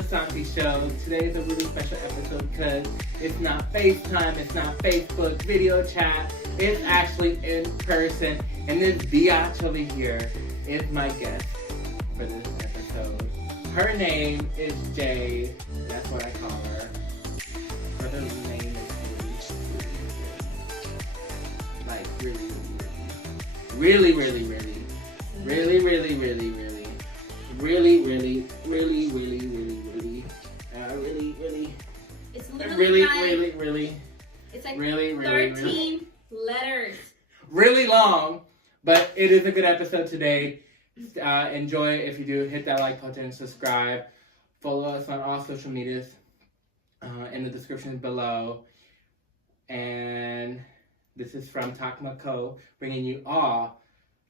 the Santi Show. Today is a really special episode because it's not FaceTime, it's not Facebook video chat, it's actually in person. And this biatch over here is my guest for this episode. Her name is Jay. That's what I call her. Her name is like really. It's literally really. It's like really 13 letters. Really long, but it is a good episode today. Enjoy it. If you do, hit that like button, subscribe, follow us on all social medias in the description below. And this is from Takma Co, bringing you all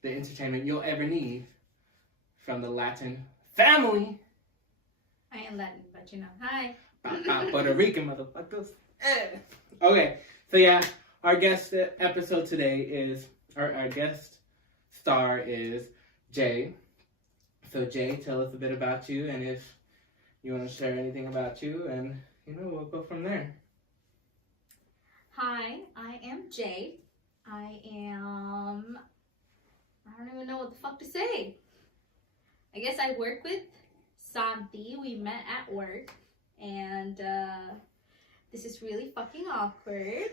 the entertainment you'll ever need from the Latin family. I am Latin, but you know, hi. Puerto Rican motherfuckers. Okay, so yeah, our guest episode today is, our guest star is Jay. So Jay, tell us a bit about you, and if you want to share anything about you, and we'll go from there. Hi, I am Jay. I don't even know what the fuck to say. I guess I work with Santi. We met at work, and this is really fucking awkward.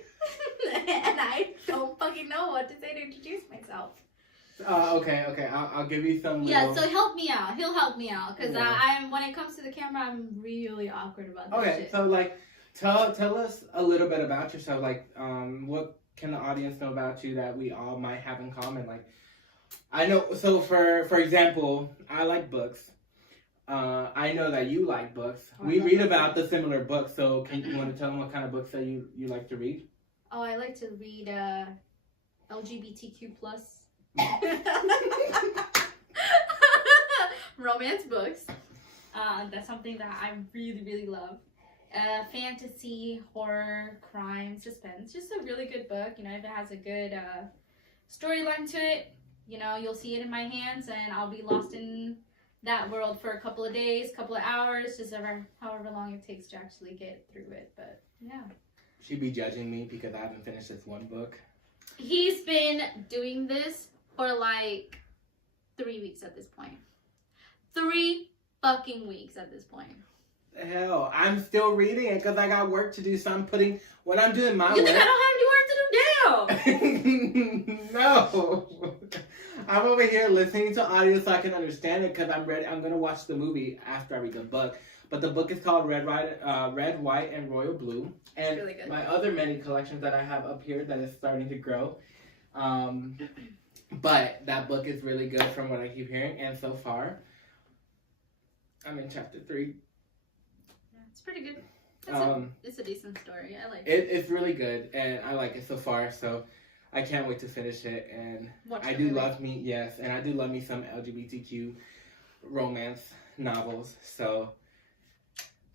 And I don't fucking know what to say to introduce myself. Okay. I'll give you some. Yeah, so help me out. He'll help me out, because I'm when it comes to the camera, I'm really awkward about this shit. So like, tell us a little bit about yourself. Like, what can the audience know about you that we all might have in common? Like, I know. So for example, I like books. I know that you like books. We read about the similar books. So you want to tell them what kind of books that you like to read? Oh, I like to read LGBTQ plus romance books. That's something that I really love. Fantasy, horror, crime, suspense. Just a really good book. If it has a good storyline to it, you'll see it in my hands, and I'll be lost in that world for a couple of days, couple of hours, just however long it takes to actually get through it. But yeah. She'd be judging me because I haven't finished this one book. He's been doing this for like 3 weeks at this point. 3 fucking weeks at this point. Hell, I'm still reading it because I got work to do, so I'm putting what I'm doing my You work. think I don't have any work to do now? No. I'm over here listening to audio so I can understand it because I'm ready. I'm going to watch the movie after I read the book. But the book is called Red, White, and Royal Blue. And really good. My other many collections that I have up here that is starting to grow. But that book is really good from what I keep hearing. And so far, I'm in chapter 3. Yeah, it's pretty good. It's a decent story. I like it. It's really good, and I like it so far. So I can't wait to finish it. And I do love me some LGBTQ romance novels. So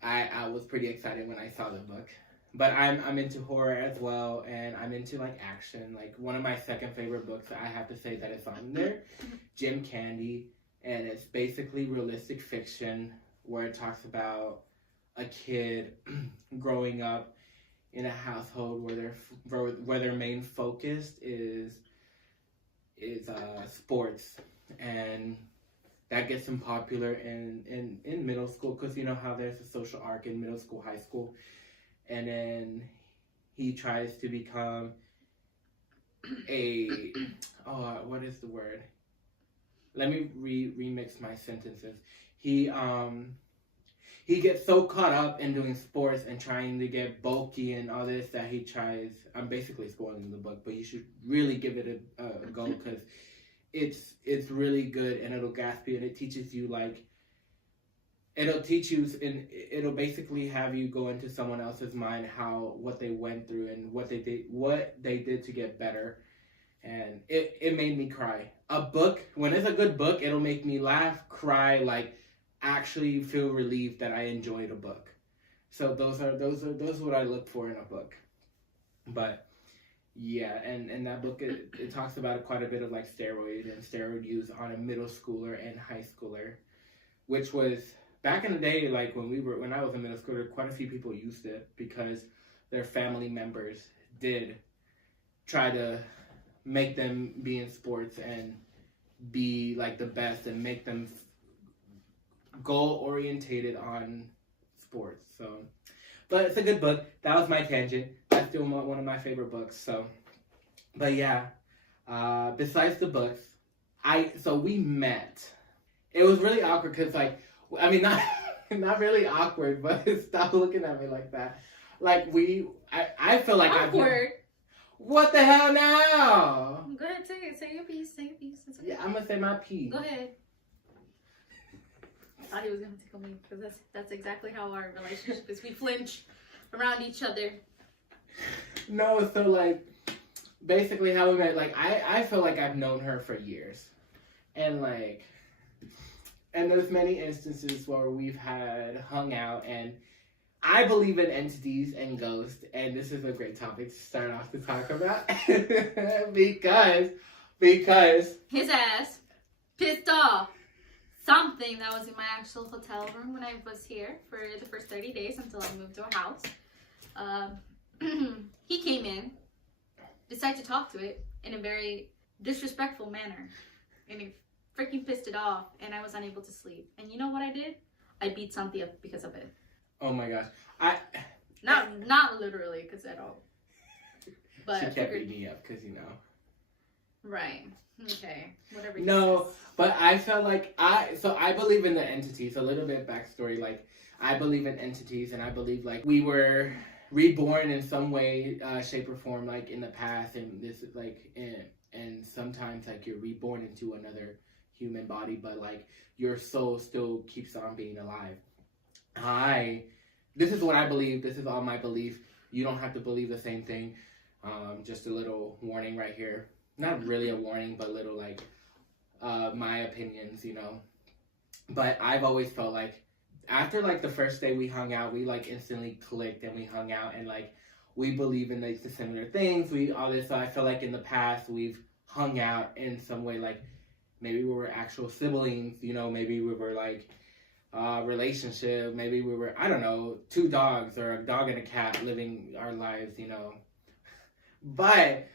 I was pretty excited when I saw the book. But I'm into horror as well, and I'm into like action. Like one of my second favorite books, I have to say that it's on there, Jim Candy, and it's basically realistic fiction where it talks about a kid growing up in a household where their main focus is sports, and that gets him popular in middle school because you know how there's a social arc in middle school, high school, and then he tries to become what is the word? Let me remix my sentences. He gets so caught up in doing sports and trying to get bulky and all this that he tries. I'm basically spoiling the book, but you should really give it a go because it's really good, and it'll gasp you, and it teaches you it'll basically have you go into someone else's mind, what they went through and what they did to get better, and it made me cry. A book, when it's a good book, it'll make me laugh, cry, like actually feel relieved that I enjoyed a book. So those are what I look for in a book. But yeah, and that book it talks about quite a bit of like steroid use on a middle schooler and high schooler, which was back in the day, like when I was in middle school, there were quite a few people used it because their family members did try to make them be in sports and be like the best and make them goal orientated on sports. So, but it's a good book. That was my tangent. That's still one of my favorite books. So, but yeah, besides the books, so we met. It was really awkward because not really awkward, but stop looking at me like that. Like I feel like awkward. What the hell now? Go ahead, say your piece. Say your piece. Okay. Yeah, I'm gonna say my piece. Go ahead. I thought he was gonna tickle me because that's exactly how our relationship is. We flinch around each other. No, so like basically how we met. Like I feel like I've known her for years, and there's many instances where we've hung out, and I believe in entities and ghosts, and this is a great topic to start off to talk about because his ass pissed off something that was in my actual hotel room when I was here for the first 30 days until I moved to a house. He came in, decided to talk to it in a very disrespectful manner, and he freaking pissed it off, and I was unable to sleep. And you know what I did? I beat Santi up because of it. Oh my gosh. Not literally, because at all. But she kept beating me up because Right. Okay. Whatever. No, but I felt like I believe in the entities. A little bit backstory. Like I believe in entities, and I believe like we were reborn in some way, shape, or form, like in the past, and this like and sometimes like you're reborn into another human body, but like your soul still keeps on being alive. This is what I believe. This is all my belief. You don't have to believe the same thing. Just a little warning right here. Not really a warning, but little like my opinions, But I've always felt like after like the first day we hung out, we like instantly clicked and we hung out and like we believe in like the similar things. So I feel like in the past we've hung out in some way, like maybe we were actual siblings, maybe we were like relationship, maybe we were, I don't know, two dogs or a dog and a cat living our lives, But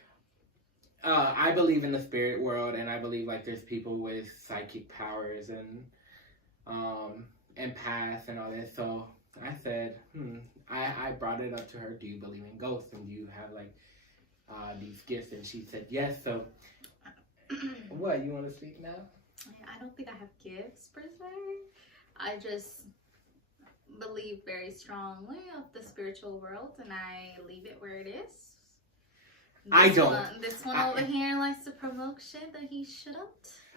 I believe in the spirit world, and I believe like there's people with psychic powers and empaths and all this. So I said, I brought it up to her. Do you believe in ghosts, and do you have like these gifts? And she said yes. So what, you want to speak now? I don't think I have gifts per se. I just believe very strongly of the spiritual world, and I leave it where it is. This one over here likes to promote shit that he shouldn't.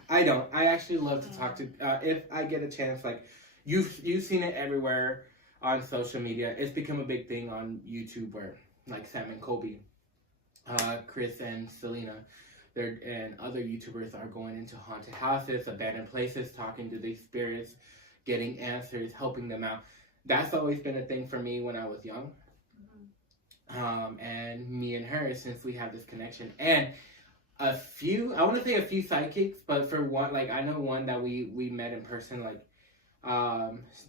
I don't. I actually love to talk to. If I get a chance, like you've seen it everywhere on social media. It's become a big thing on YouTube, where like Sam and Kobe, Chris and Selena, and other YouTubers are going into haunted houses, abandoned places, talking to these spirits, getting answers, helping them out. That's always been a thing for me when I was young. And me and her, since we have this connection, and I want to say a few psychics, but for one, like I know one that we met in person, like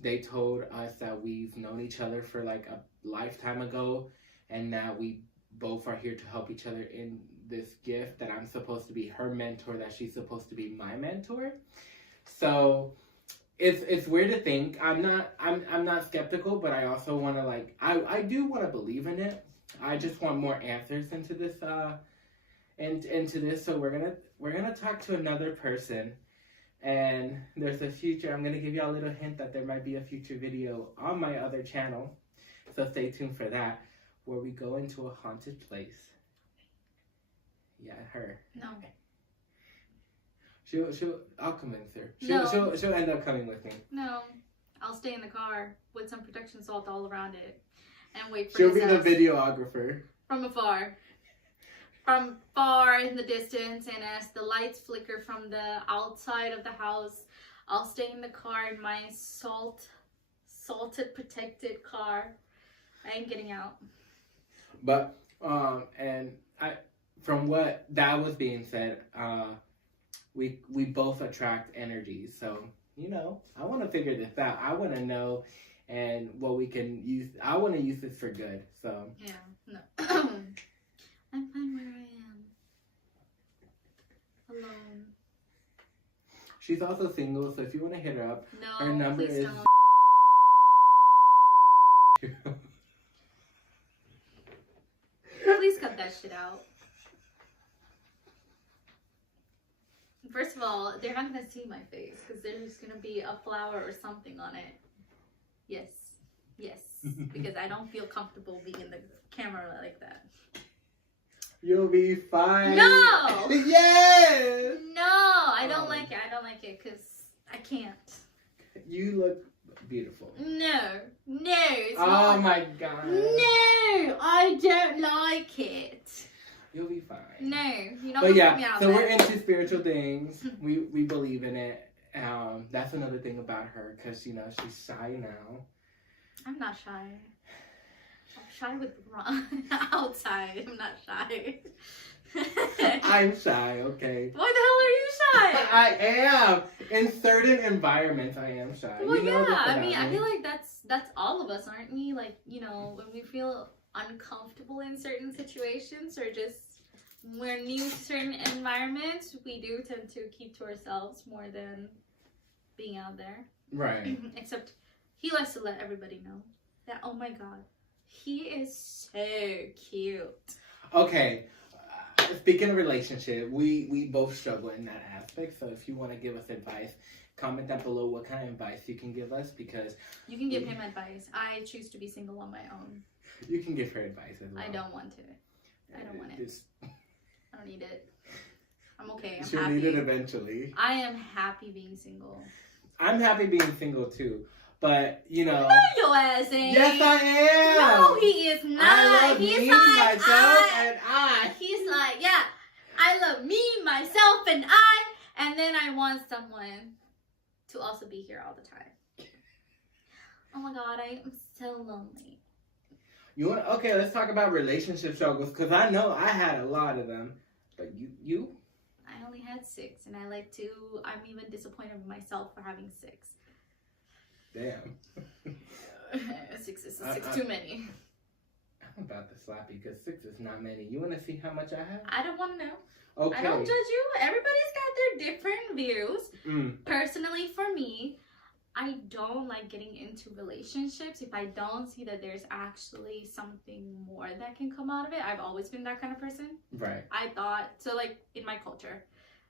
they told us that we've known each other for like a lifetime ago, and that we both are here to help each other in this gift, that I'm supposed to be her mentor, that she's supposed to be my mentor. So it's weird to think. I'm not skeptical, but I also want to like I do want to believe in it. I just want more answers into this into this. So we're gonna talk to another person, and there's a future. I'm gonna give you a little hint that there might be a future video on my other channel. So stay tuned for that, where we go into a haunted place. Yeah, her. No. I'll convince her. No. She'll end up coming with me. No, I'll stay in the car with some protection salt all around it and wait for She'll be the videographer. From afar. From far in the distance, and as the lights flicker from the outside of the house, I'll stay in the car in my salted protected car. I ain't getting out. But and from what that was being said, we both attract energies. So you know, I want to figure this out. I want to know and what we can use. I want to use this for good. So yeah, no, I'm fine where I am, alone. She's also single, so if you want to hit her up, no, her number please is. Don't. Please cut that shit out. First of all, they're not gonna see my face because there's gonna be a flower or something on it. Yes, yes, because I don't feel comfortable being in the camera like that. You'll be fine. No. Yes. No, I don't like it. I don't like it because I can't. You look beautiful. No, it's oh not. my god. No, I don't like it. You'll be fine. No, you don't But yeah, put me out so there. we're into spiritual things. we believe in it. That's another thing about her, because you know she's shy now. I'm not shy. I'm shy with Ron outside. I'm not shy. I'm shy, okay. Why the hell are you shy? I am. In certain environments, I am shy. Well, you know yeah. I mean, I feel like that's all of us, aren't we? Like, you know, when we feel uncomfortable in certain situations or just we're new to certain environments, we do tend to keep to ourselves more than being out there. Right. Except he likes to let everybody know that, oh my god, he is so cute. Okay. Speaking of relationship, we both struggle in that aspect. So if you want to give us advice, comment down below what kind of advice you can give us, because you can give him advice. I choose to be single on my own. You can give her advice as well. I don't want to. I don't want it. I don't need it. I'm okay. I'm She'll happy. need it eventually. I am happy being single. I'm happy being single too. But, you know. No, your ass ain't. Yes, I am. No, he is not. I love He's me, like, myself, and I. He's like, yeah, I love me, myself, and I. And then I want someone to also be here all the time. Oh my god, I am so lonely. You want? Okay, let's talk about relationship struggles, because I know I had a lot of them. But you? I only had 6, and I'm even disappointed with myself for having 6. Damn. 6 is too many. I'm about to slap you, because 6 is not many. You want to see how much I have? I don't want to know. Okay. I don't judge you. Everybody's got their different views. Personally, for me, I don't like getting into relationships if I don't see that there's actually something more that can come out of it. I've always been that kind of person. Right. I thought, so like in my culture,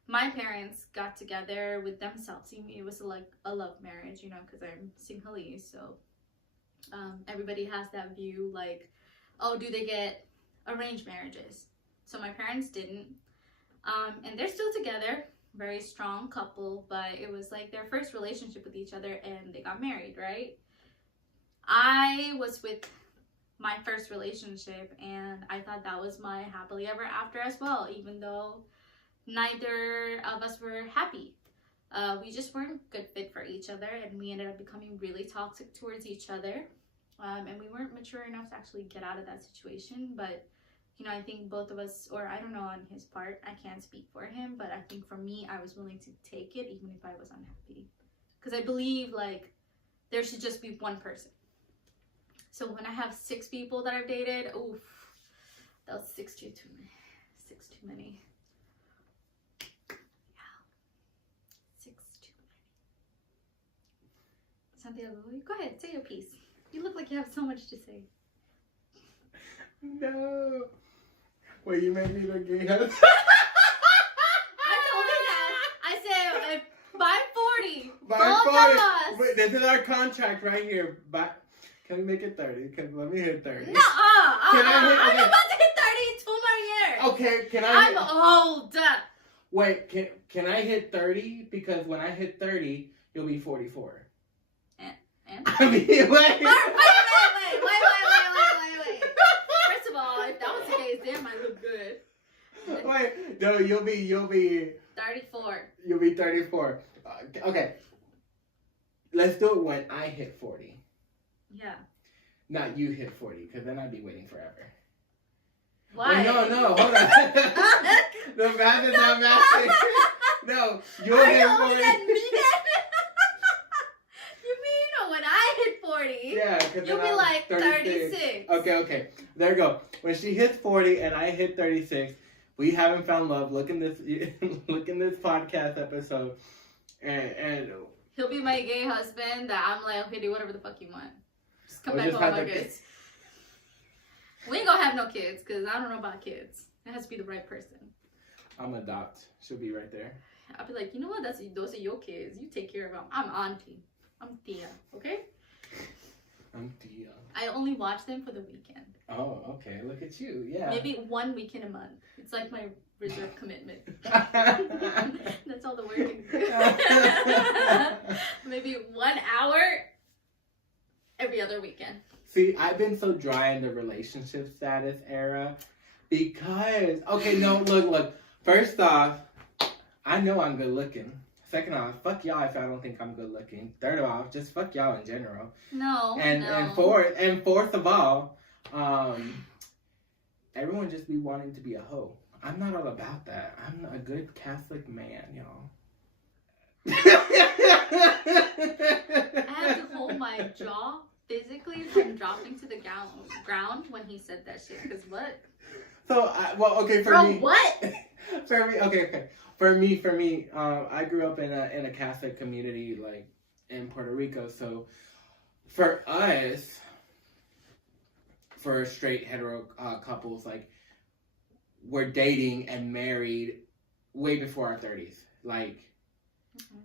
my parents got together with themselves. It was like a love marriage, you know, because I'm Sinhalese. So everybody has that view like, oh, do they get arranged marriages? So my parents didn't. And they're still together. Very strong couple, but it was like their first relationship with each other and they got married, right? I was with my first relationship and I thought that was my happily ever after as well, even though neither of us were happy. We just weren't a good fit for each other and we ended up becoming really toxic towards each other. And we weren't mature enough to actually get out of that situation, but you know, I think both of us, or I don't know on his part, I can't speak for him, but I think for me, I was willing to take it even if I was unhappy. Because I believe, like, there should just be one person. So when I have 6 people that I've dated, oof, that was 6 too many. 6 too many. Yeah. 6 too many. Santiago, go ahead, say your piece. You look like you have so much to say. No. Well, you made me look gay. I told him that. I said, by 40, By both 40. of us. Wait, this is our contract right here. Can we make it 30? Let me hit 30. No, I'm about to hit 30 in 2 more years. Okay, can I? I'm old. Wait, can I hit 30? Because when I hit 30, you'll be 44. And? I mean, wait. Wait. First of all, if that was the case, then I look good. Wait, no, you'll be 34. You'll be 34. Okay. Let's do it when I hit 40. Yeah. Not you hit 40, because then I'd be waiting forever. Why? Wait, no, hold on. The math is not matching. No, you'll hit 40. 40, yeah, you'll be like 36. Okay. There you go. When she hits 40 and I hit 36, we haven't found love. Look in this podcast episode, and he'll be my gay husband. That I'm like, okay, do whatever the fuck you want. Just come back just home, I guess. We ain't gonna have no kids because I don't know about kids. It has to be the right person. I'm adopt. She'll be right there. I'll be like, you know what? Those are your kids. You take care of them. I'm auntie. I'm Tia. Okay. I'm Tia. I only watch them for the weekend. Oh, okay. Look at you. Yeah. Maybe 1 weekend a month. It's like my reserve commitment. That's all the work can do. Maybe 1 hour every other weekend. See, I've been so dry in the relationship status era because, okay, no, look. First off, I know I'm good looking. Second off, fuck y'all if I don't think I'm good looking. Third off, just fuck y'all in general. No. And fourth of all, everyone just be wanting to be a hoe. I'm not all about that. I'm a good Catholic man, y'all. I had to hold my jaw physically from dropping to the ground when he said that shit. Cause what? So, okay, for Bro, me. what? For me, okay. For me, I grew up in a Catholic community, like, in Puerto Rico. So, for us, for straight hetero couples, like, we're dating and married way before our 30s. Like,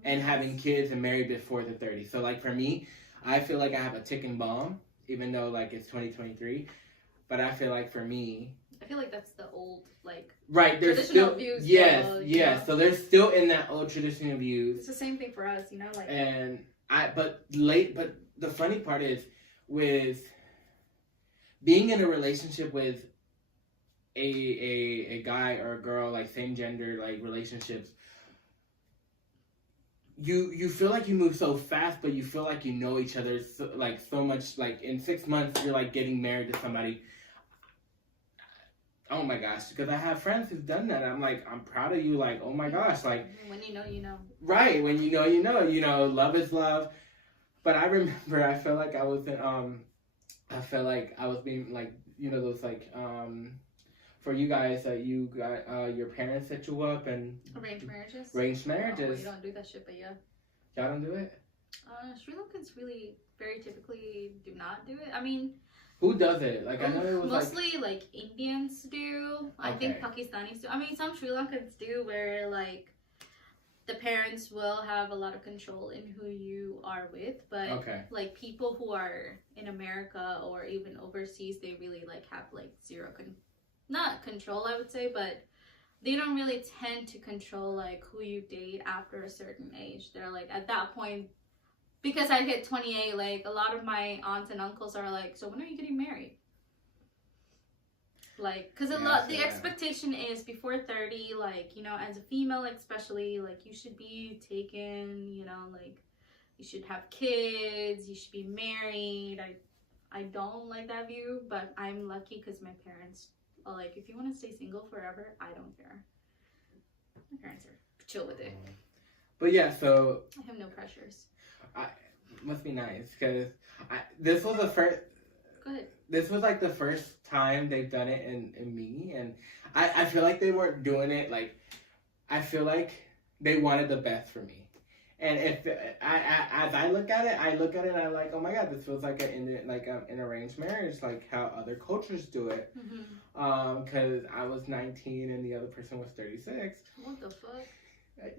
and having kids and married before the 30s. So, like, for me, I feel like I have a ticking bomb, even though, like, it's 2023. But I feel like for me... I feel like that's the old, like... Right, there's traditional still... views. Yes. Know? So they're still in that old traditional views. It's the same thing for us, you know? Like... And but the funny part is, with being in a relationship with a guy or a girl, like, same gender, like, relationships, you feel like you move so fast, but you feel like you know each other so much. Like, in 6 months, you're, like, getting married to somebody. Oh, my gosh. Because I have friends who've done that. I'm like, I'm proud of you. Like, oh, my gosh. Like, when you know, you know. Right. When you know, you know. You know, love is love. But I remember I felt like I was being, like, you know, those, like, for you guys, you got your parents set you up and... Arranged marriages? Arranged marriages. Oh, you don't do that shit, but yeah. Y'all don't do it? Sri Lankans really very typically do not do it. I mean... Who does it? Like, I know it was mostly, like Indians do. I think Pakistanis do. I mean, some Sri Lankans do where, like, the parents will have a lot of control in who you are with. But, like, people who are in America or even overseas, they really, like, have, like, zero not control, I would say, but they don't really tend to control, like, who you date after a certain age. They're, like, at that point, because I hit 28, like, a lot of my aunts and uncles are like, so when are you getting married? Like, because the expectation is before 30, like, you know, as a female especially, like, you should be taken, you know, like, you should have kids, you should be married. I don't like that view, but I'm lucky because my parents... Like, if you want to stay single forever, I don't care. My parents are chill with it. But yeah, so... I have no pressures. Must be nice, because this was the first... Go ahead. This was, like, the first time they've done it in me, and I feel like they weren't doing it, like... I feel like they wanted the best for me. And if as I look at it and I'm like, oh my god, this feels like an arranged marriage, like how other cultures do it. Because I was 19 and the other person was 36. What the fuck?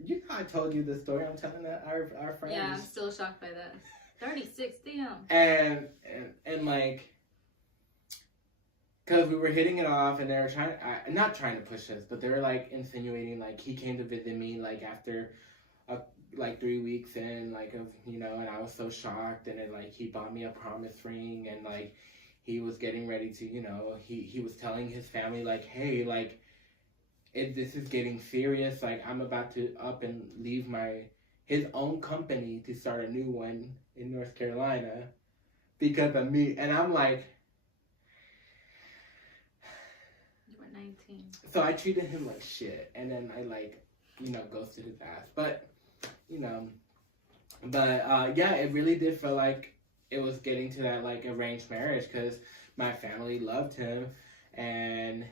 You know, I told you the story. I'm telling that our friends. Yeah, I'm still shocked by that. 36, damn. And like, because we were hitting it off, and they were not trying to push us, but they were like insinuating, like, he came to visit me like after like 3 weeks in, like, of, you know, and I was so shocked, and then, like, he bought me a promise ring, and, like, he was getting ready to, you know, he was telling his family, like, hey, like, this is getting serious, like, I'm about to up and leave his own company to start a new one in North Carolina because of me, and I'm like... You were 19. So I treated him like shit, and then I, like, you know, ghosted his ass, but... You know, but yeah, it really did feel like it was getting to that like arranged marriage because my family loved him and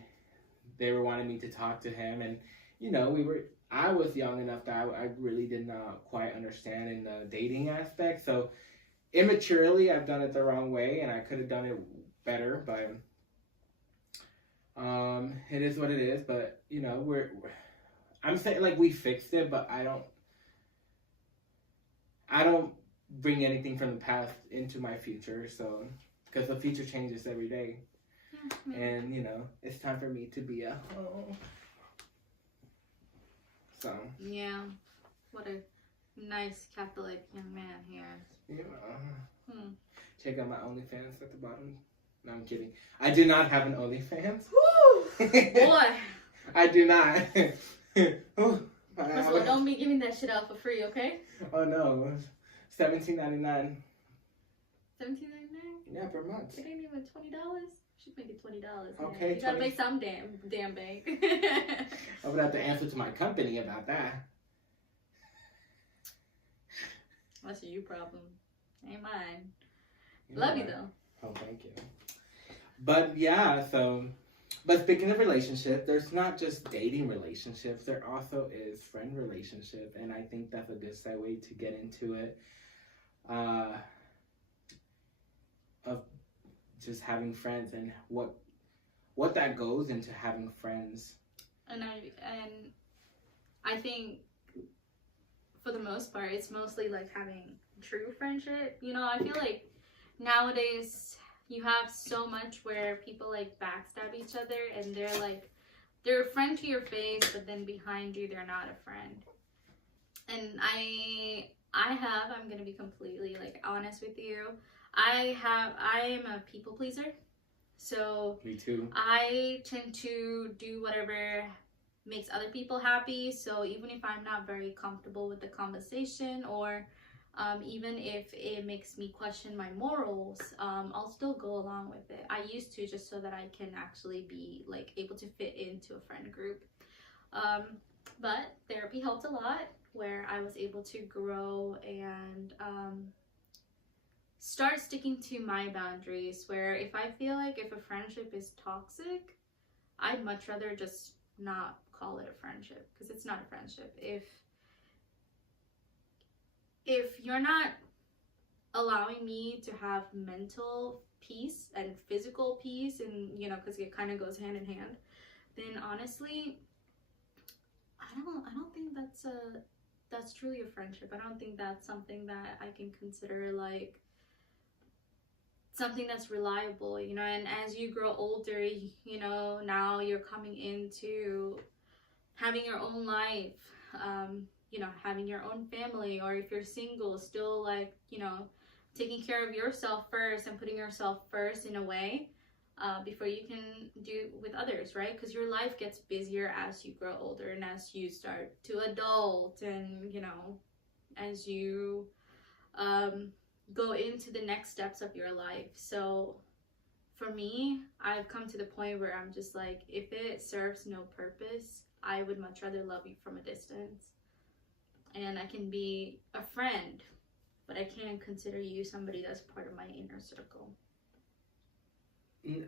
they were wanting me to talk to him, and you know, I was young enough that I really did not quite understand in the dating aspect. So immaturely, I've done it the wrong way, and I could have done it better. But it is what it is. But you know, I'm saying like we fixed it, but I don't bring anything from the past into my future. So because the future changes every day, and you know, it's time for me to be a home. So yeah, what a nice Catholic young man here. Yeah. Check out my OnlyFans at the bottom. No, I'm kidding. I do not have an OnlyFans. Woo! Boy. I do not. First of all, don't be giving that shit out for free, okay? Oh no, $17.99. $17.99? Yeah, per month. It ain't even $20. Should make it $20. Okay, you gotta make some damn bank. I would have to answer to my company about that. That's a you problem. Ain't mine. Yeah. Love you though. Oh, thank you. But yeah, but speaking of relationship, there's not just dating relationships. There also is friend relationship, and I think that's a good segue to get into it. Of just having friends and what that goes into having friends. And I think for the most part, it's mostly like having true friendship. You know, I feel like nowadays you have so much where people like backstab each other, and they're a friend to your face, but then behind you they're not a friend. And I'm gonna be completely like honest with you. I am a people pleaser. So me too. I tend to do whatever makes other people happy. So even if I'm not very comfortable with the conversation, or even if it makes me question my morals, I'll still go along with it. I used to, just so that I can actually be like able to fit into a friend group. But therapy helped a lot, where I was able to grow and start sticking to my boundaries, where if I feel like if a friendship is toxic, I'd much rather just not call it a friendship, because it's not a friendship. If you're not allowing me to have mental peace and physical peace, and you know, because it kind of goes hand in hand, then honestly, I don't think that's truly a friendship. I don't think that's something that I can consider like something that's reliable, you know. And as you grow older, you know, now you're coming into having your own life, you know, having your own family, or if you're single, still like, you know, taking care of yourself first and putting yourself first in a way, before you can do with others, right? Because your life gets busier as you grow older, and as you start to adult, and you know, as you go into the next steps of your life. So for me, I've come to the point where I'm just like, if it serves no purpose, I would much rather love you from a distance. And I can be a friend, but I can't consider you somebody that's part of my inner circle.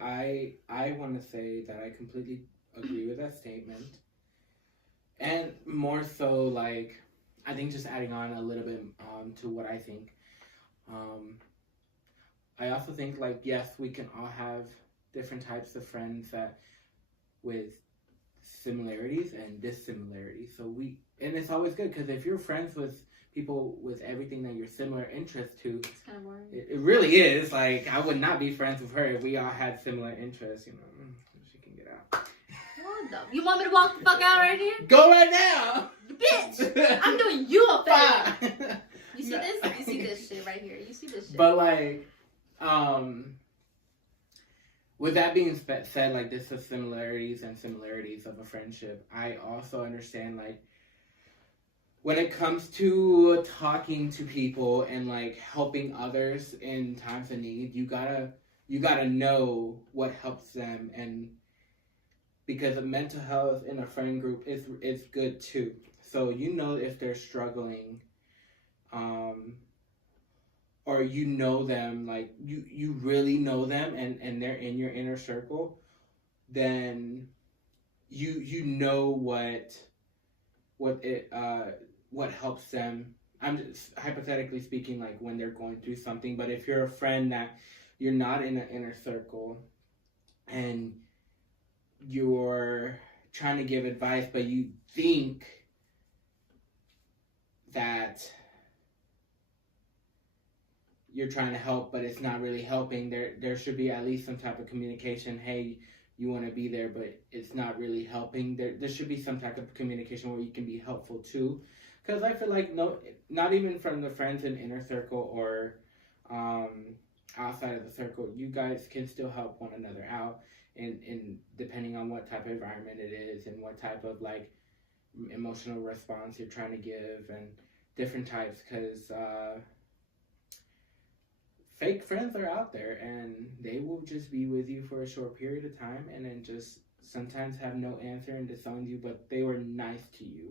I want to say that I completely agree with that statement. And more so, like, I think just adding on a little bit to what I think. I also think, like, yes, we can all have different types of friends that with similarities and dissimilarities. And it's always good, because if you're friends with people with everything that you're similar interests to, it's kind of boring. It really is. Like, I would not be friends with her if we all had similar interests, you know. She can get out. What the? You want me to walk the fuck out right here? Go right now! Bitch! I'm doing you a favor! You see this? You see this shit right here. You see this shit. But, like, with that being said, like, this is similarities of a friendship. I also understand, like, when it comes to talking to people and like helping others in times of need, you gotta know what helps them, and because of mental health in a friend group is good too. So you know if they're struggling, or you know them, like you really know them, and they're in your inner circle, then you know what helps them. I'm just hypothetically speaking, like when they're going through something. But if you're a friend that you're not in an inner circle and you're trying to give advice, but you think that you're trying to help, but it's not really helping, there should be at least some type of communication. Hey, you want to be there, but it's not really helping. There should be some type of communication where you can be helpful too. Because I feel like not even from the friends in inner circle or outside of the circle, you guys can still help one another out, and depending on what type of environment it is and what type of like emotional response you're trying to give and different types. Because fake friends are out there, and they will just be with you for a short period of time and then just sometimes have no answer and disown you, but they were nice to you.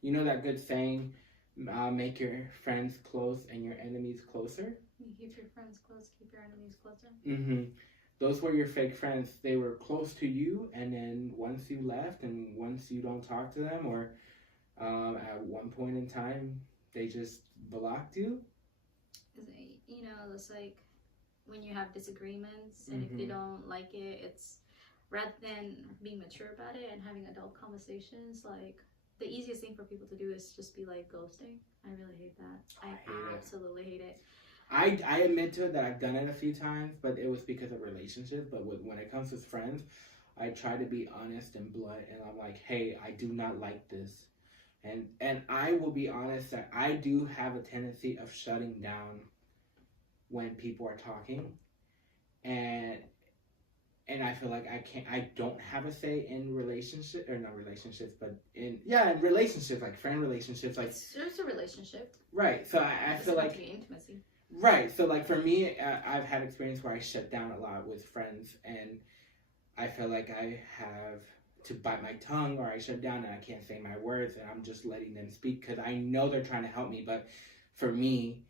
You know that good saying, make your friends close and your enemies closer? You keep your friends close, keep your enemies closer. Mm-hmm. Those were your fake friends. They were close to you, and then once you left and once you don't talk to them, or at one point in time, they just blocked you. You know, it's like when you have disagreements, and if they don't like it, it's rather than being mature about it and having adult conversations, like the easiest thing for people to do is just be like ghosting. I really hate that. I absolutely hate it. I admit to it that I've done it a few times, but it was because of relationships. But when it comes to friends, I try to be honest and blunt, and I'm like, hey, I do not like this. And I will be honest that I do have a tendency of shutting down when people are talking, and I feel like I don't have a say in relationship, or not relationships, but in relationships, like friend relationships, like there's a relationship, right? So I feel like intimacy, right? So like for me, I've had experience where I shut down a lot with friends, and I feel like I have to bite my tongue, or I shut down and I can't say my words, and I'm just letting them speak because I know they're trying to help me. But for me,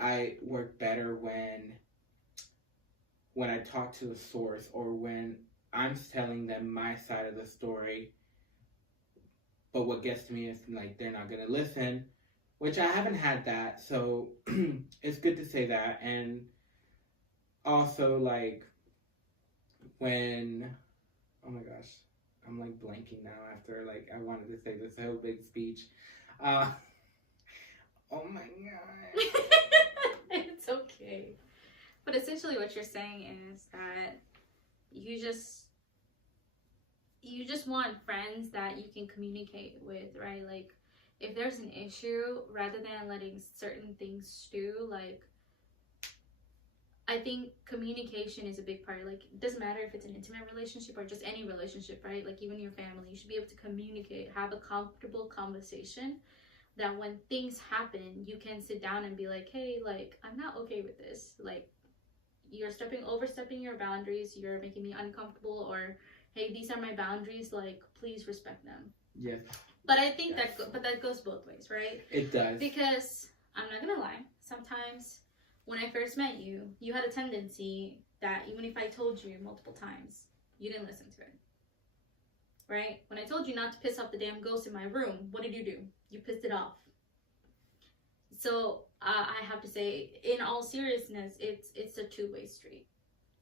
I work better when I talk to the source, or when I'm telling them my side of the story. But what gets to me is like they're not gonna listen, which I haven't had that, so it's good to say that. And also like when, oh my gosh, I'm like blanking now after like I wanted to say this whole big speech. Oh my god. It's okay. But essentially what you're saying is that you just want friends that you can communicate with, right? Like if there's an issue, rather than letting certain things stew, like I think communication is a big part. Like it doesn't matter if it's an intimate relationship or just any relationship, right? Like even your family, you should be able to communicate, have a comfortable conversation, that when things happen, you can sit down and be like, hey, like I'm not okay with this. Like you're overstepping your boundaries, you're making me uncomfortable, or hey, these are my boundaries, like please respect them. Yes. But I think that goes both ways, right? It does. Because I'm not gonna lie, sometimes when I first met you, you had a tendency that even if I told you multiple times, you didn't listen to it. Right? When I told you not to piss off the damn ghost in my room, what did you do? You pissed it off. So I have to say, in all seriousness, it's a two-way street.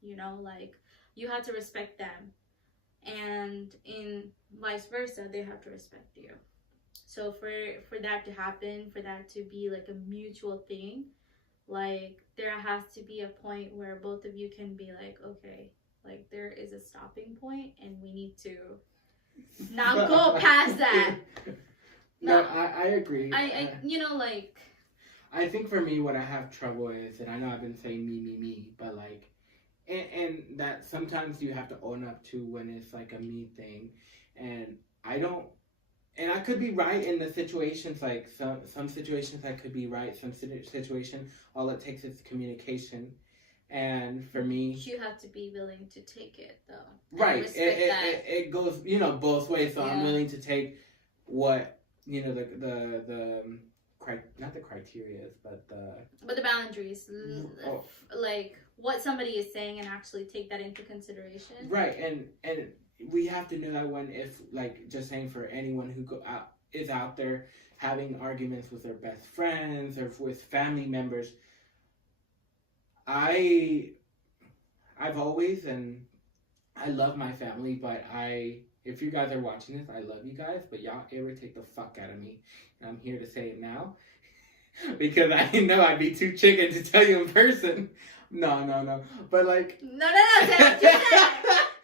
You know, like you have to respect them, and in vice versa, they have to respect you. So for that to happen, for that to be like a mutual thing, like there has to be a point where both of you can be like, okay, like there is a stopping point, and we need to not go past that. No, I agree. I you know, like I think for me, what I have trouble is, and I know I've been saying me, but like, and that sometimes you have to own up to when it's like a me thing, and I could be right in the situations, like some situations I could be right, some situation, all it takes is communication. And for me, you have to be willing to take it though. Right. It goes, both ways. So yeah. I'm willing to take what, the not the criteria, but the boundaries, oh. like what somebody is saying, and actually take that into consideration. Right, and we have to know that when, if like, just saying for anyone who is out there having arguments with their best friends or with family members, I've always, and I love my family, but if you guys are watching this, I love you guys, but y'all irritate the fuck out of me. And I'm here to say it now. Because I know I'd be too chicken to tell you in person. No. But like... No. Say what you said.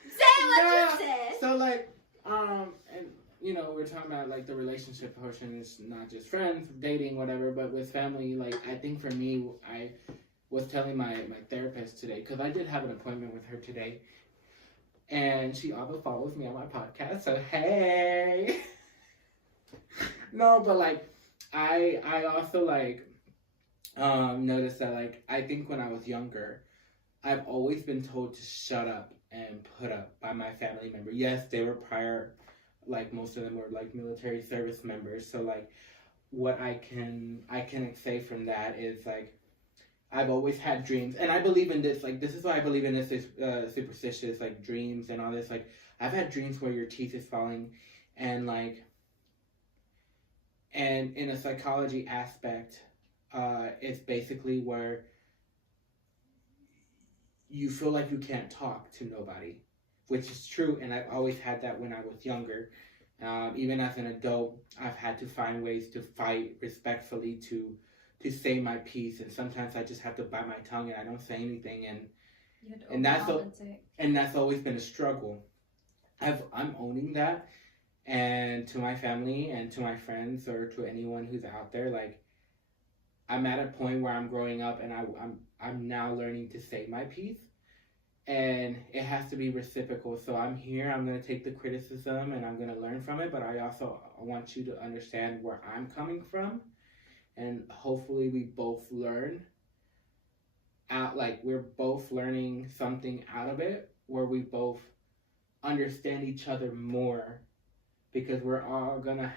Say what you said. So like, and you know, we're talking about like the relationship portion is not just friends, dating, whatever, but with family, like I think for me, I was telling my therapist today, because I did have an appointment with her today. And she also follows me on my podcast, so hey. No, but like, I also like noticed that like, I think when I was younger, I've always been told to shut up and put up by my family member. Yes, they were prior, like most of them were like military service members. So like, what I can say from that is like, I've always had dreams, and I believe in this, like, this is why I believe in this superstitious, like, dreams and all this, like, I've had dreams where your teeth is falling, and, like, and in a psychology aspect, it's basically where you feel like you can't talk to nobody, which is true, and I've always had that when I was younger. Even as an adult, I've had to find ways to fight respectfully to say my piece, and sometimes I just have to bite my tongue and I don't say anything, and that's always been a struggle. I'm owning that, and to my family and to my friends or to anyone who's out there, like, I'm at a point where I'm growing up and I'm now learning to say my piece, and it has to be reciprocal. So I'm here, I'm going to take the criticism and I'm going to learn from it, but I also want you to understand where I'm coming from. And hopefully we both learn out, like we're both learning something out of it, where we both understand each other more, because we're all gonna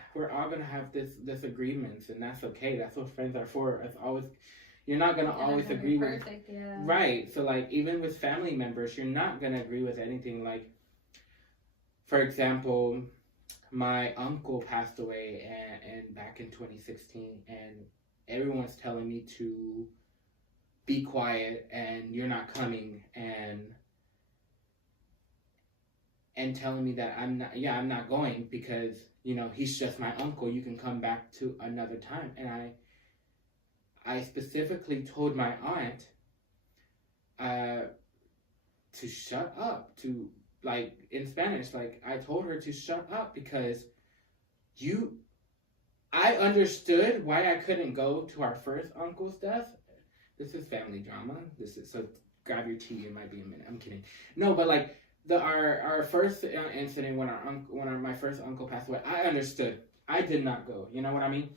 have disagreements, and that's okay. That's what friends are for. It's always, you're not gonna always agree with, right? So like, even with family members, you're not gonna agree with anything. Like, for example, my uncle passed away and back in 2016, and everyone's telling me to be quiet and you're not coming, and telling me that I'm not going because, you know, he's just my uncle. You can come back to another time. And I specifically told my aunt to shut up, to, like, in Spanish, like, I told her to shut up because I understood why I couldn't go to our first uncle's death. This is family drama. So grab your tea, it might be a minute. I'm kidding. No, but like, our first incident when my first uncle passed away, I understood. I did not go. You know what I mean?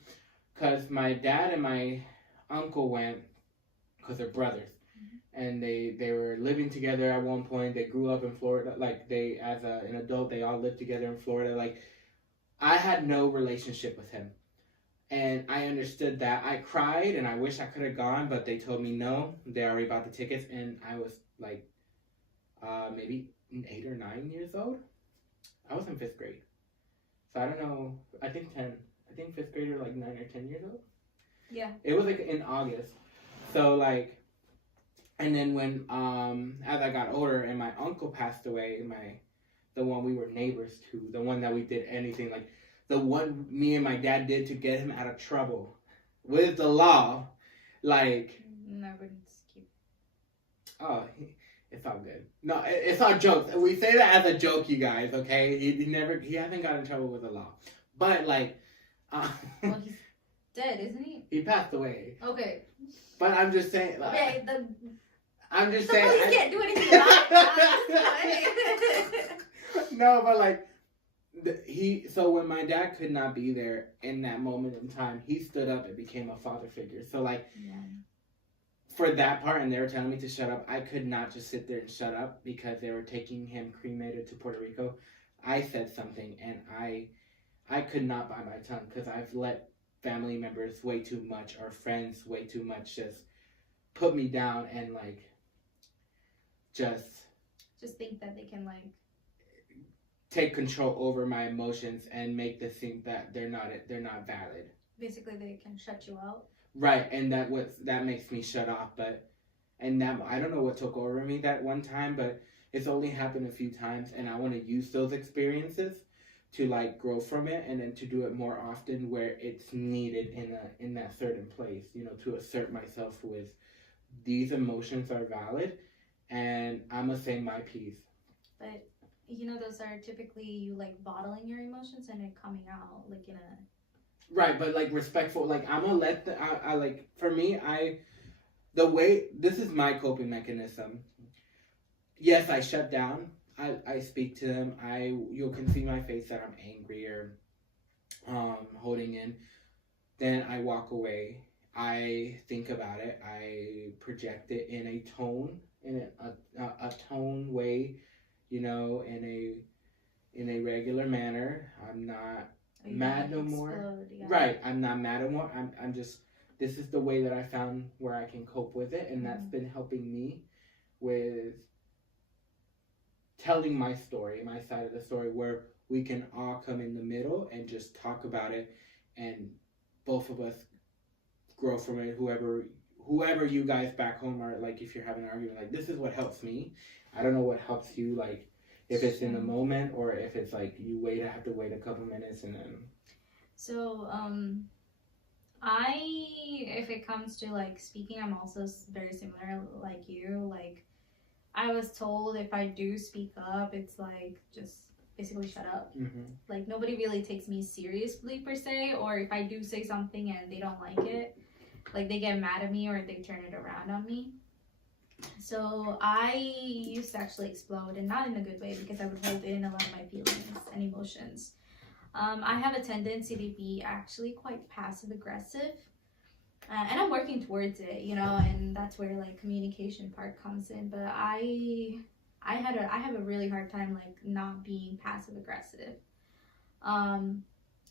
Because my dad and my uncle went because they're brothers. And they were living together at one point. They grew up in Florida. Like, they, as an adult, they all lived together in Florida. Like, I had no relationship with him. And I understood that. I cried, and I wish I could have gone, but they told me no. They already bought the tickets, and I was, like, maybe 8 or 9 years old. I was in 5th grade. So I don't know. I think 10. I think 5th grade are, like, 9 or 10 years old. Yeah. It was, like, in August. So, like... And then when, as I got older and my uncle passed away, the one we were neighbors to, the one that we did anything, like, the one me and my dad did to get him out of trouble with the law, like... No, but it's cute. Oh, it's all good. No, it's all jokes. We say that as a joke, you guys, okay? He hasn't got in trouble with the law. But, like... Well, he's dead, isn't he? He passed away. Okay. But I'm just saying... Like, okay, I'm just saying... The police can't do anything about it. No, but like, so when my dad could not be there in that moment in time, he stood up and became a father figure. So like, for that part, and they were telling me to shut up, I could not just sit there and shut up because they were taking him cremated to Puerto Rico. I said something, and I could not bite my tongue because I've let family members way too much or friends way too much just put me down and like just think that they can like take control over my emotions and make this think that they're not valid. Basically, they can shut you out. Right, and that makes me shut off. But and that I don't know what took over me that one time, but it's only happened a few times, and I want to use those experiences to like grow from it, and then to do it more often where it's needed in that certain place. You know, to assert myself with these emotions are valid, and I'm gonna say my piece. But you know, those are typically you like bottling your emotions and it coming out like in a right, but like respectful. Like I'm gonna let I like for me the way this is my coping mechanism. Yes, I shut down. I speak to them. You can see my face that I'm angry or holding in. Then I walk away. I think about it. I project it in a tone, in a tone way, you know, in a regular manner. I'm not mad no more. Yeah. Right. I'm not mad no more. I'm just, this is the way that I found where I can cope with it, and that's been helping me with telling my story, my side of the story, where we can all come in the middle and just talk about it, and both of us grow from it. Whoever you guys back home are, like, if you're having an argument, like, this is what helps me. I don't know what helps you, like, if it's in the moment or if it's like you have to wait a couple minutes and then. So, if it comes to like speaking, I'm also very similar like you. Like, I was told if I do speak up, it's like just basically shut up. Like, nobody really takes me seriously per se, or if I do say something and they don't like it, like they get mad at me or they turn it around on me. So I used to actually explode, and not in a good way, because I would hold in a lot of my feelings and emotions. I have a tendency to be actually quite passive aggressive. And I'm working towards it, you know, and that's where like communication part comes in. But I have a really hard time like not being passive aggressive, and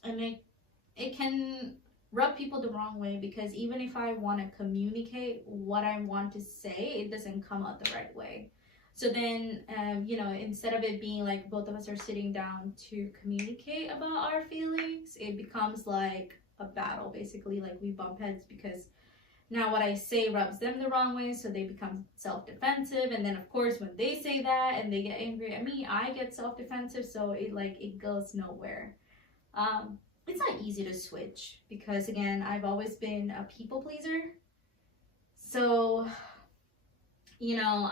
it can rub people the wrong way, because even if I want to communicate what I want to say, it doesn't come out the right way. So then, you know, instead of it being like both of us are sitting down to communicate about our feelings, it becomes like a battle, basically. Like, we bump heads because now what I say rubs them the wrong way, so they become self-defensive. And then of course when they say that and they get angry at me, I get self-defensive, so it goes nowhere. It's not easy to switch, because again, I've always been a people pleaser. So, you know,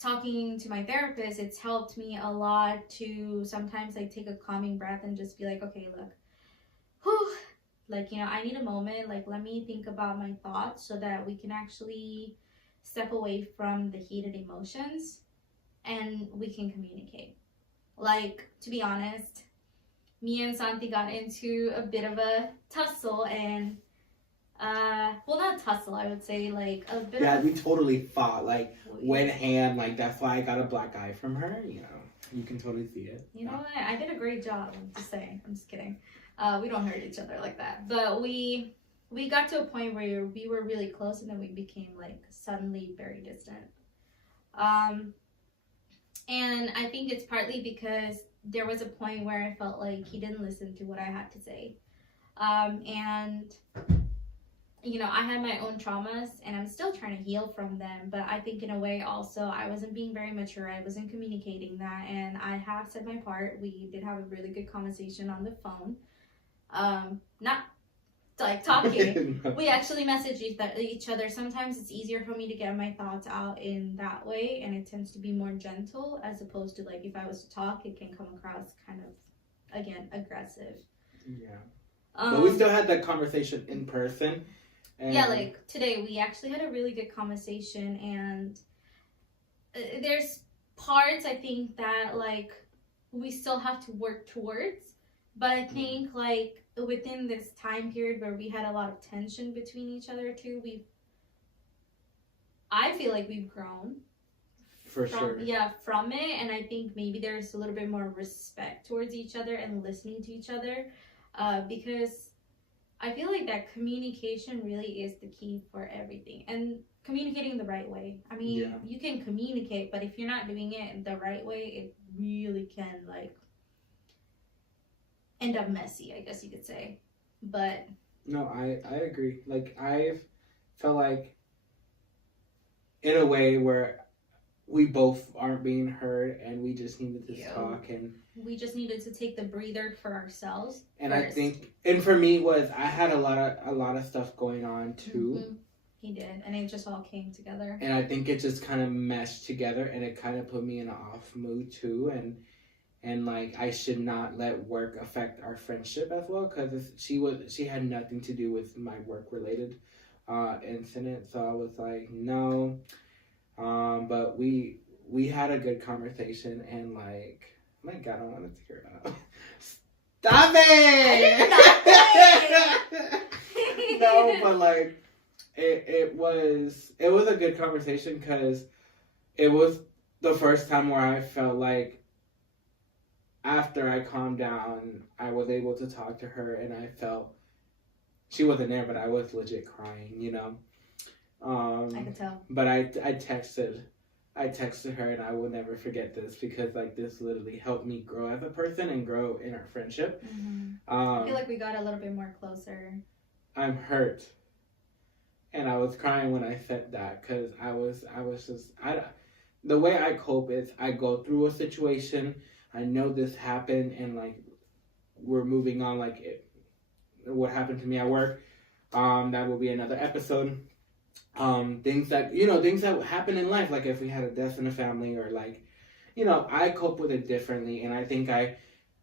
talking to my therapist, it's helped me a lot to sometimes like take a calming breath and just be like, okay, look, whew, like, you know, I need a moment, like, let me think about my thoughts so that we can actually step away from the heated emotions and we can communicate. Like, to be honest, me and Santi got into a bit of a tussle, and well, not tussle, I would say, like a bit we totally fought, like went ham. Like, that's why I got a black eye from her, you know. You can totally see it. You know what? I did a great job. I'm just saying. I'm just kidding. We don't hurt each other like that. But we got to a point where we were really close, and then we became like suddenly very distant. And I think it's partly because there was a point where I felt like he didn't listen to what I had to say. And you know, I had my own traumas, and I'm still trying to heal from them. But I think in a way also I wasn't being very mature. I wasn't communicating that, and I have said my part. We did have a really good conversation on the phone. Not like talking. No. We actually message each other. Sometimes it's easier for me to get my thoughts out in that way, and it tends to be more gentle, as opposed to like if I was to talk, it can come across kind of, again, aggressive. Yeah. But we still had that conversation in person. And yeah, like today we actually had a really good conversation, and there's parts I think that like we still have to work towards, but I think like within this time period where we had a lot of tension between each other too, I feel like we've grown. For sure. Yeah, from it, and I think maybe there's a little bit more respect towards each other and listening to each other, because I feel like that communication really is the key for everything, and communicating the right way. I mean, you can communicate, but if you're not doing it the right way, it really can like end up messy, I guess you could say. But no, I agree. Like I've felt like in a way where we both aren't being heard and we just needed to talk, and we just needed to take the breather for ourselves. And first. I think, and for me was I had a lot of stuff going on too. Mm-hmm. He did, and it just all came together. And I think it just kind of meshed together, and it kind of put me in an off mood too, and like I should not let work affect our friendship as well, because she had nothing to do with my work related incident. So I was like, no. But we had a good conversation, and like, my God, I wanted to hear that. Stop it! No, but like, it was a good conversation because it was the first time where I felt like after I calmed down, I was able to talk to her, and I felt she wasn't there, but I was legit crying, you know. I could tell. But I texted her, and I will never forget this because like this literally helped me grow as a person and grow in our friendship. Mm-hmm. I feel like we got a little bit more closer. I'm hurt, and I was crying when I said that because I was just the way I cope is I go through a situation, I know this happened, and like we're moving on. Like what happened to me at work, that will be another episode. Things that happen in life, like if we had a death in the family, or like, I cope with it differently, and I think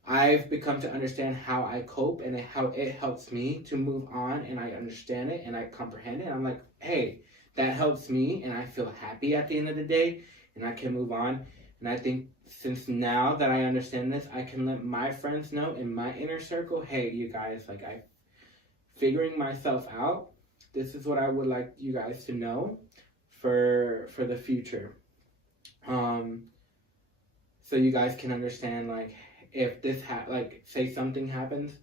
I've become to understand how I cope and how it helps me to move on, and I understand it and I comprehend it. And I'm like, hey, that helps me, and I feel happy at the end of the day, and I can move on. And I think since now that I understand this, I can let my friends know in my inner circle, hey, you guys, like I'm figuring myself out. This is what I would like you guys to know for the future. So you guys can understand, like, if this say something happens,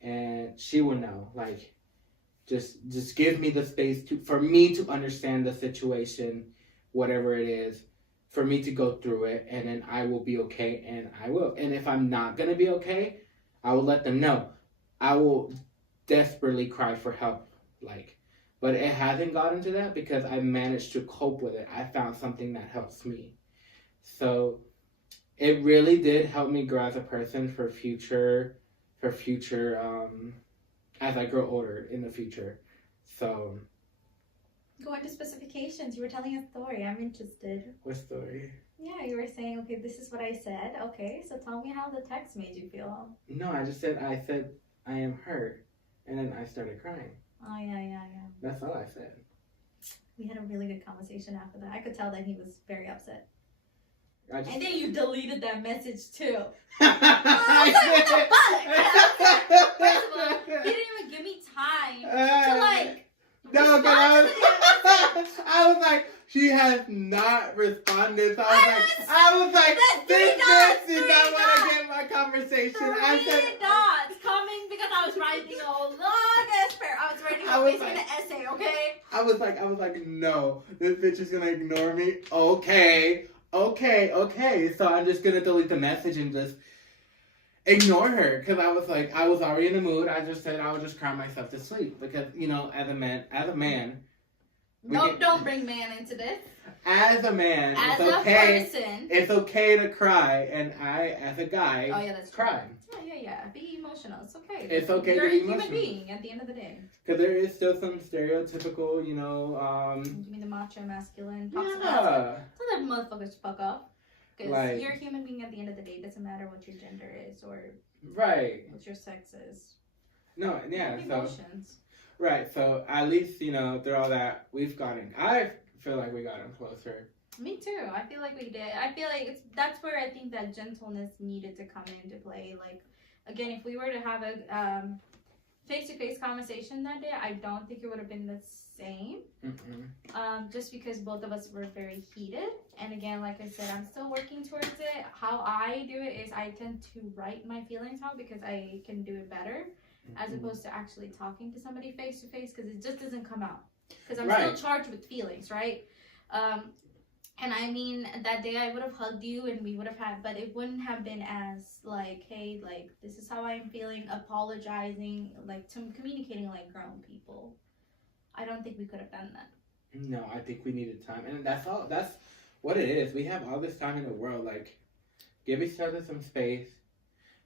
and she will know, like, just give me the space for me to understand the situation, whatever it is, for me to go through it, and then I will be okay, and I will. And if I'm not gonna be okay, I will let them know. I will desperately cry for help, like. But it hasn't gotten to that because I managed to cope with it. I found something that helps me. So it really did help me grow as a person for future as I grow older in the future. So go into specifications. You were telling a story. I'm interested. What story? Yeah, you were saying, okay, this is what I said. Okay, so tell me how the text made you feel. No, I said I am hurt, and then I started crying. Oh, yeah. That's all I said. We had a really good conversation after that. I could tell that he was very upset. And then you deleted that message too. First of all, you didn't even give me time to like. No, because I was like, she has not responded. So I was like, this bitch did not want to get my conversation. I said, dots coming because I was writing a long ass prayer. I was writing basically an essay, okay? I was like, no, this bitch is gonna ignore me. Okay. So I'm just gonna delete the message and just ignore her, because I was already in the mood. I just said I would just cry myself to sleep because, as a man. Don't bring man into this. As a man, as a person, it's okay to cry, and I, as a guy, that's cry. Yeah. Be emotional. It's okay. It's okay You're to be a human emotional. being at the end of the day. Because there is still some stereotypical, You mean the macho masculine? Yeah. So that motherfuckers fuck off. Because you're a human being at the end of the day. It doesn't matter what your gender is or what your sex is. No, yeah. Emotions. Right, so at least, through all that, I feel like we got closer. Me too. I feel like we did. I feel like that's where I think that gentleness needed to come into play. Like, again, if we were to have a face-to-face conversation that day, I don't think it would have been the same. Just because both of us were very heated. And again, like I said, I'm still working towards it. How I do it is I tend to write my feelings out because I can do it better. as opposed to actually talking to somebody face to face, because it just doesn't come out. Because I'm still charged with feelings, right? And I mean, that day I would have hugged you and we would have had, but it wouldn't have been as like, hey, like, this is how I'm feeling, apologizing, like, to communicating like grown people. I don't think we could have done that. No, I think we needed time. And that's what it is. We have all this time in the world. Like, give each other some space.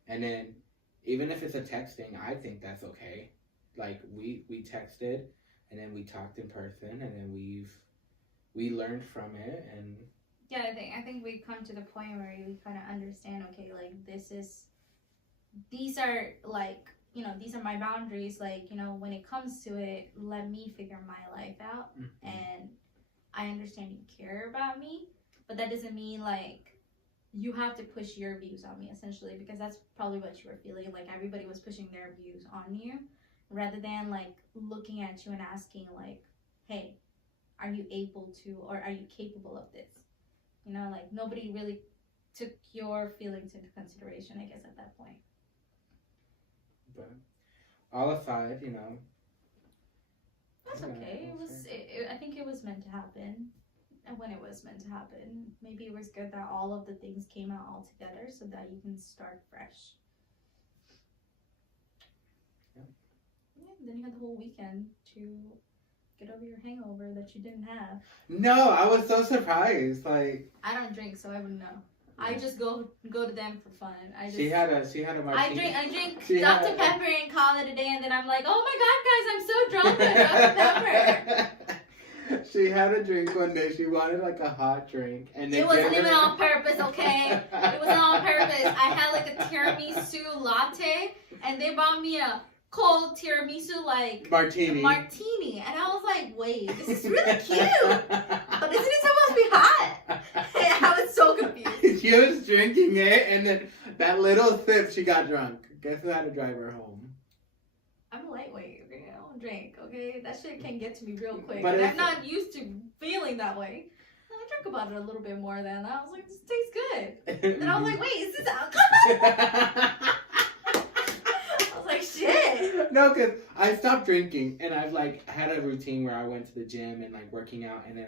And then, even if it's a texting, I think that's okay. Like, we texted, and then we talked in person, and then we learned from it, and yeah, I think we've come to the point where we kind of understand, okay, like, these are like, you know, these are my boundaries, like, you know, when it comes to it, let me figure my life out, and I understand you care about me, but that doesn't mean like you have to push your views on me, essentially, because that's probably what you were feeling, like everybody was pushing their views on you, rather than like looking at you and asking like, hey, are you able to, or are you capable of this? You know, like, nobody really took your feelings into consideration, I guess, at that point. But all aside, you know, that's okay. I think it was meant to happen. And when it was meant to happen, maybe it was good that all of the things came out all together so that you can start fresh. Yeah, then you had the whole weekend to get over your hangover that you didn't have. No, I was so surprised. Like, I don't drink, so I wouldn't know. I just go to them for fun. She had a martini. I drink Dr. Pepper and call it a day, and then I'm like, oh my God, guys, I'm so drunk with Dr. Pepper. She had a drink one day. She wanted like a hot drink, and it wasn't even on purpose, okay? It wasn't on purpose. I had like a tiramisu latte, and they brought me a cold tiramisu like martini, and I was like, wait, this is really cute, but isn't it supposed to be hot? And I was so confused. She was drinking it, and then that little sip, she got drunk. Guess who had to drive her home? I'm a lightweight, okay? I don't drink, okay? That shit can get to me real quick, but and I'm not used to feeling that way. And I drank about it a little bit more than that. I was like, this tastes good. And I was like, wait, is this alcohol? Shit. No, because I stopped drinking, and I've like had a routine where I went to the gym and like working out, and then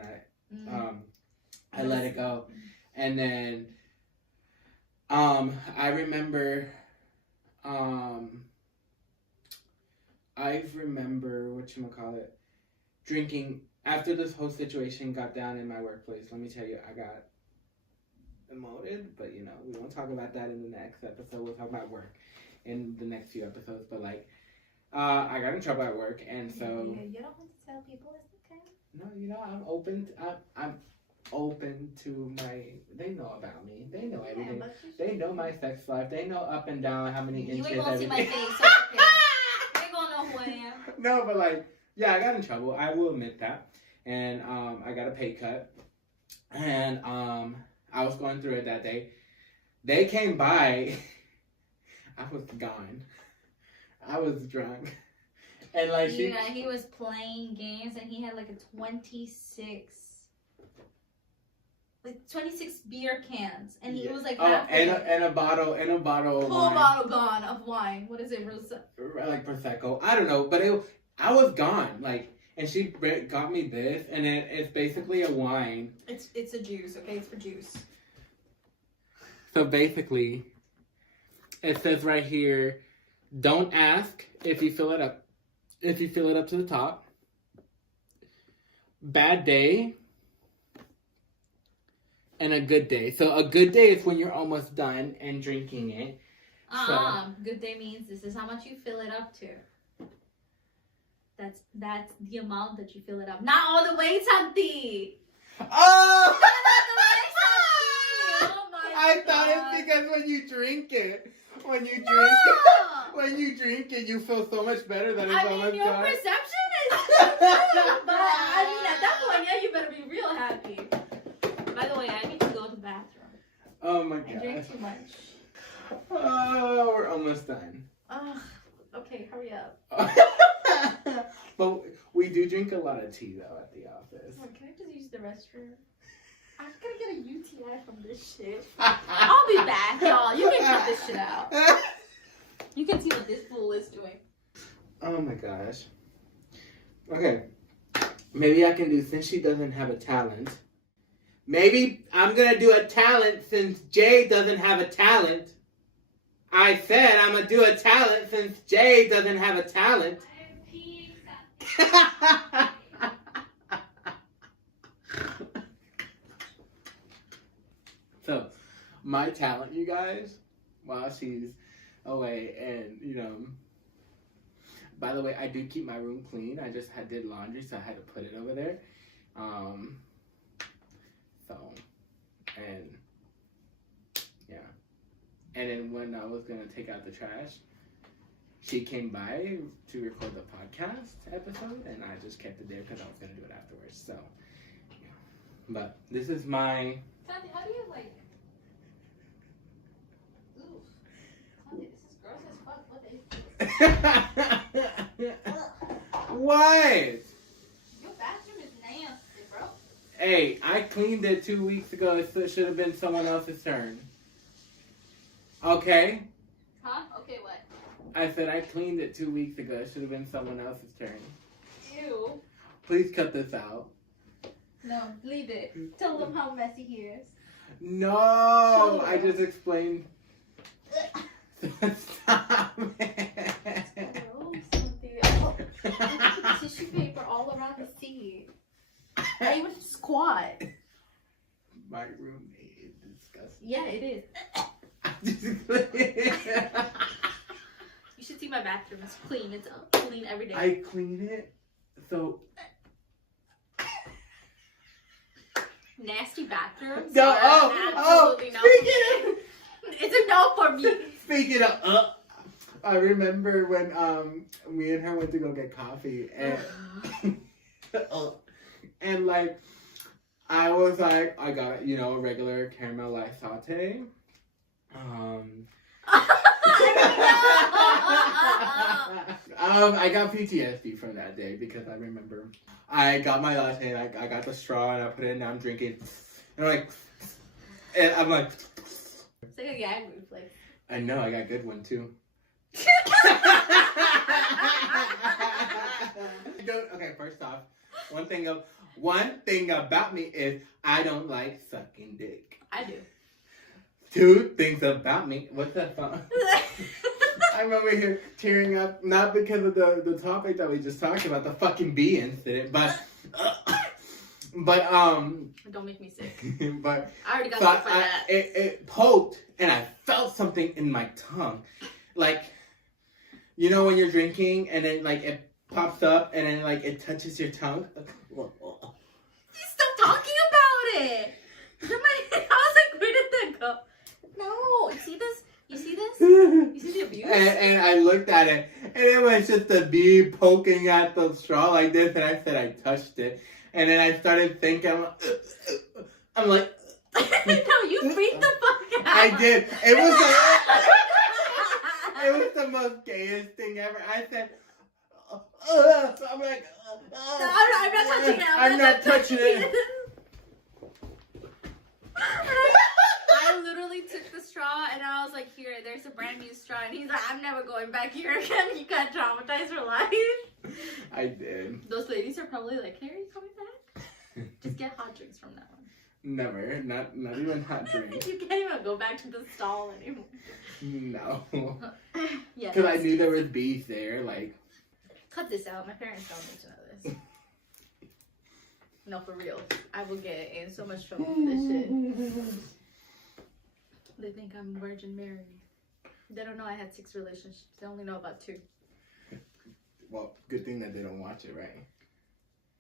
I let it go, and then I remember whatchamacallit, drinking after this whole situation got down in my workplace. Let me tell you, I got demoted, but you know, we won't talk about that in the next episode. We'll talk about work in the next few episodes, but like, I got in trouble at work, and so. Yeah, you don't have to tell people, it's okay. No, you know, I'm open to my. They know about me. They know everything. They know my sex life. They know up and down how many inches. You ain't gonna see my face. So okay. You ain't gonna know who I am. No, but like, yeah, I got in trouble. I will admit that, and I got a pay cut, and I was going through it that day. They came by. I was gone. I was drunk. And like he was playing games, and he had like a 26 beer cans, and he was like and a bottle of wine. Bottle gone of wine. What is it? Like Prosecco. I don't know, but I was gone. Like, and she got me this, and it's basically a wine. It's a juice. Okay, it's for juice. So basically, it says right here, don't ask if you fill it up. If you fill it up to the top. Bad day. And a good day. So a good day is when you're almost done and drinking it. Good day means this is how much you fill it up to. That's the amount that you fill it up. Not all the way, Santi! Oh! Oh my I thought it's because when you drink it. When you drink it, you feel so much better than it's almost done. Your perception is true, but I mean, at that point, yeah, you better be real happy. By the way, I need to go to the bathroom. Oh my god. I drank too much. Oh, we're almost done. Okay, hurry up. But we do drink a lot of tea, though, at the office. Oh, can I just use the restroom? I'm gonna get a UTI from this shit. I'll be back, y'all. You can cut this shit out. You can see what this fool is doing. Oh my gosh. Okay. Maybe I can do, since she doesn't have a talent. Maybe I'm going to do a talent since Jay doesn't have a talent. I said I'm going to do a talent since Jay doesn't have a talent. So, my talent, you guys, while she's away, and, you know, by the way, I do keep my room clean. I just did laundry, so I had to put it over there. And, yeah. And then when I was going to take out the trash, she came by to record the podcast episode, and I just kept it there because I was going to do it afterwards. So, yeah. But this is my... Santi, how do you, like... Ooh. Santi, this is gross as fuck. What is this? What? Your bathroom is nasty, bro. Hey, I cleaned it 2 weeks ago. It should have been someone else's turn. Okay? Huh? Okay, what? I said I cleaned it 2 weeks ago. It should have been someone else's turn. Ew. Please cut this out. No, leave it. Tell them how messy he is. No! I just explained. Stop it. Tissue paper all around the seat. I even squat. My roommate is disgusting. Yeah, it is. You should see my bathroom. It's clean. It's clean every day. I clean it so. Nasty bathrooms. No, absolutely no. It's a no for me. Speaking of, I remember when me and her went to go get coffee, and and like I was like, I got a regular caramelized saute. I got PTSD from that day because I remember I got my latte, and I got the straw, and I put it in, and I'm drinking, and I'm like, it's like a gag reflex. I know, I got a good one too. Okay, first off, one thing about me is I don't like sucking dick. I do. 2 things about me. What's that song? I'm over here tearing up, not because of the topic that we just talked about, the fucking bee incident, but don't make me sick. But I already got sick for that. It poked, and I felt something in my tongue, like, you know when you're drinking and then like it pops up and then like it touches your tongue. Stop talking about it. I was like, where did that go? No, you see this? You see this? You see the abuse? And I looked at it, and it was just a bee poking at the straw like this, and I said I touched it. And then I started thinking, I'm like... No, you freaked the fuck out. I did. It was the most gayest thing ever. I said, I'm like... No, I'm not touching it. I'm not touching it. I literally took the straw and I was like, here, there's a brand new straw. And he's like, I'm never going back here again. You got traumatized for life. I did. Those ladies are probably like, hey, are you coming back? Just get hot drinks from that one. Never. Not even hot drinks. You can't even go back to the stall anymore. No. Yeah. Because I knew there was bees there, like... Cut this out. My parents don't need to know this. No, for real. I will get in so much trouble for this shit. They think I'm Virgin Mary. They don't know I had 6 relationships. They only know about 2. Well, good thing that they don't watch it, right?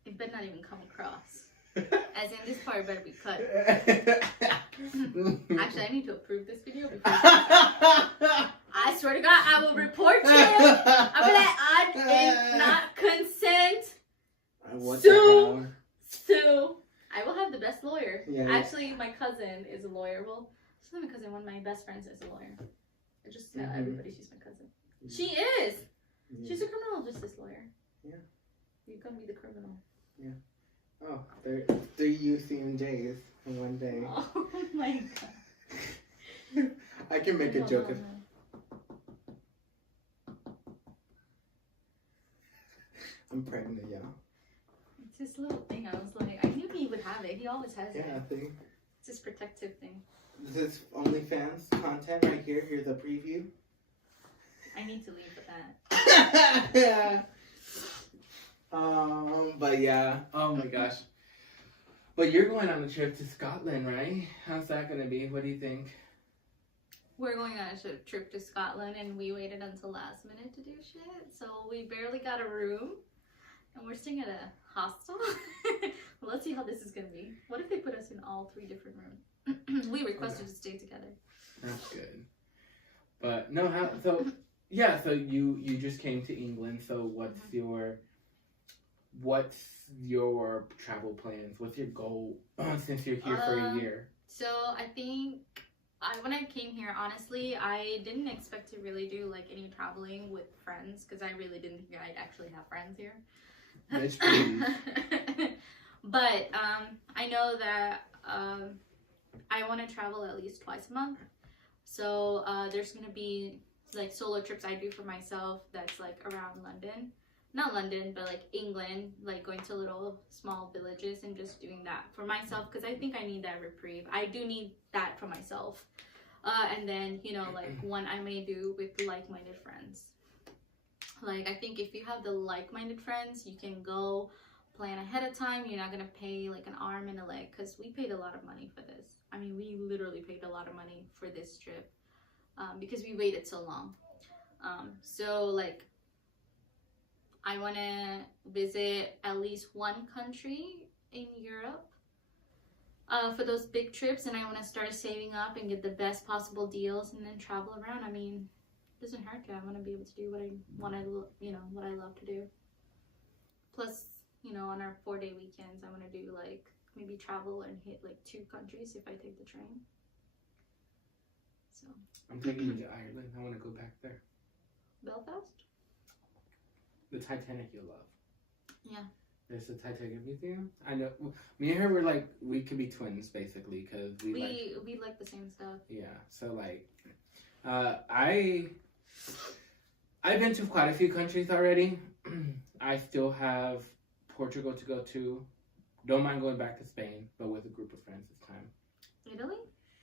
It better not even come across. As in, this part better be cut. Actually, I need to approve this video before I swear to God, I will report you. I'll be like, I did not consent. Sue. I will have the best lawyer. Yeah. Actually, my cousin is a lawyer. Well, she's not my cousin. One of my best friends is a lawyer. I just tell everybody she's my cousin. She is. She's a criminal justice lawyer. Yeah. You're gonna be the criminal. Yeah. Oh, 3 UCMJs in one day. Oh my God. I can make a joke. It's his little thing. I was like, I knew he would have it. He always has it. Yeah, see? It's his protective thing. This is OnlyFans content right here. Here's a preview. I need to leave with that. Yeah. But yeah. Oh my gosh. But you're going on a trip to Scotland, right? How's that gonna be? What do you think? We're going on a trip to Scotland, and we waited until last minute to do shit. So we barely got a room, and we're staying at a hostel. Well, let's see how this is gonna be. What if they put us in all 3 different rooms? We requested to stay together. That's good. But no, so yeah, so you just came to England. So what's your travel plans? What's your goal since you're here for a year? So I think when I came here, honestly, I didn't expect to really do like any traveling with friends because I really didn't think I'd actually have friends here. That's pretty. But I know that I want to travel at least twice a month. So there's gonna be like solo trips I do for myself that's like around London. Not London, but like England, like going to little small villages and just doing that for myself because I think I need that reprieve. I do need that for myself. And then, you know, like one I may do with like-minded friends. Like, I think if you have the like-minded friends, you can go plan ahead of time. You're not going to pay like an arm and a leg because we paid a lot of money for this. I mean, we literally paid a lot of money for this trip because we waited so long. So, like, I want to visit at least one country in Europe for those big trips, and I want to start saving up and get the best possible deals and then travel around. I mean, it doesn't hurt to. I want to be able to do what I want to, you know, what I love to do. Plus, you know, on our 4-day weekends, I want to do like maybe travel and hit like 2 countries if I take the train. So I'm taking you to Ireland. I want to go back there. Belfast? The Titanic you'll love. Yeah. There's the Titanic Museum. I know. Me and her were like, we could be twins basically because we like the same stuff. Yeah. So like, I've been to quite a few countries already. I still have Portugal to go to. Don't mind going back to Spain, but with a group of friends this time.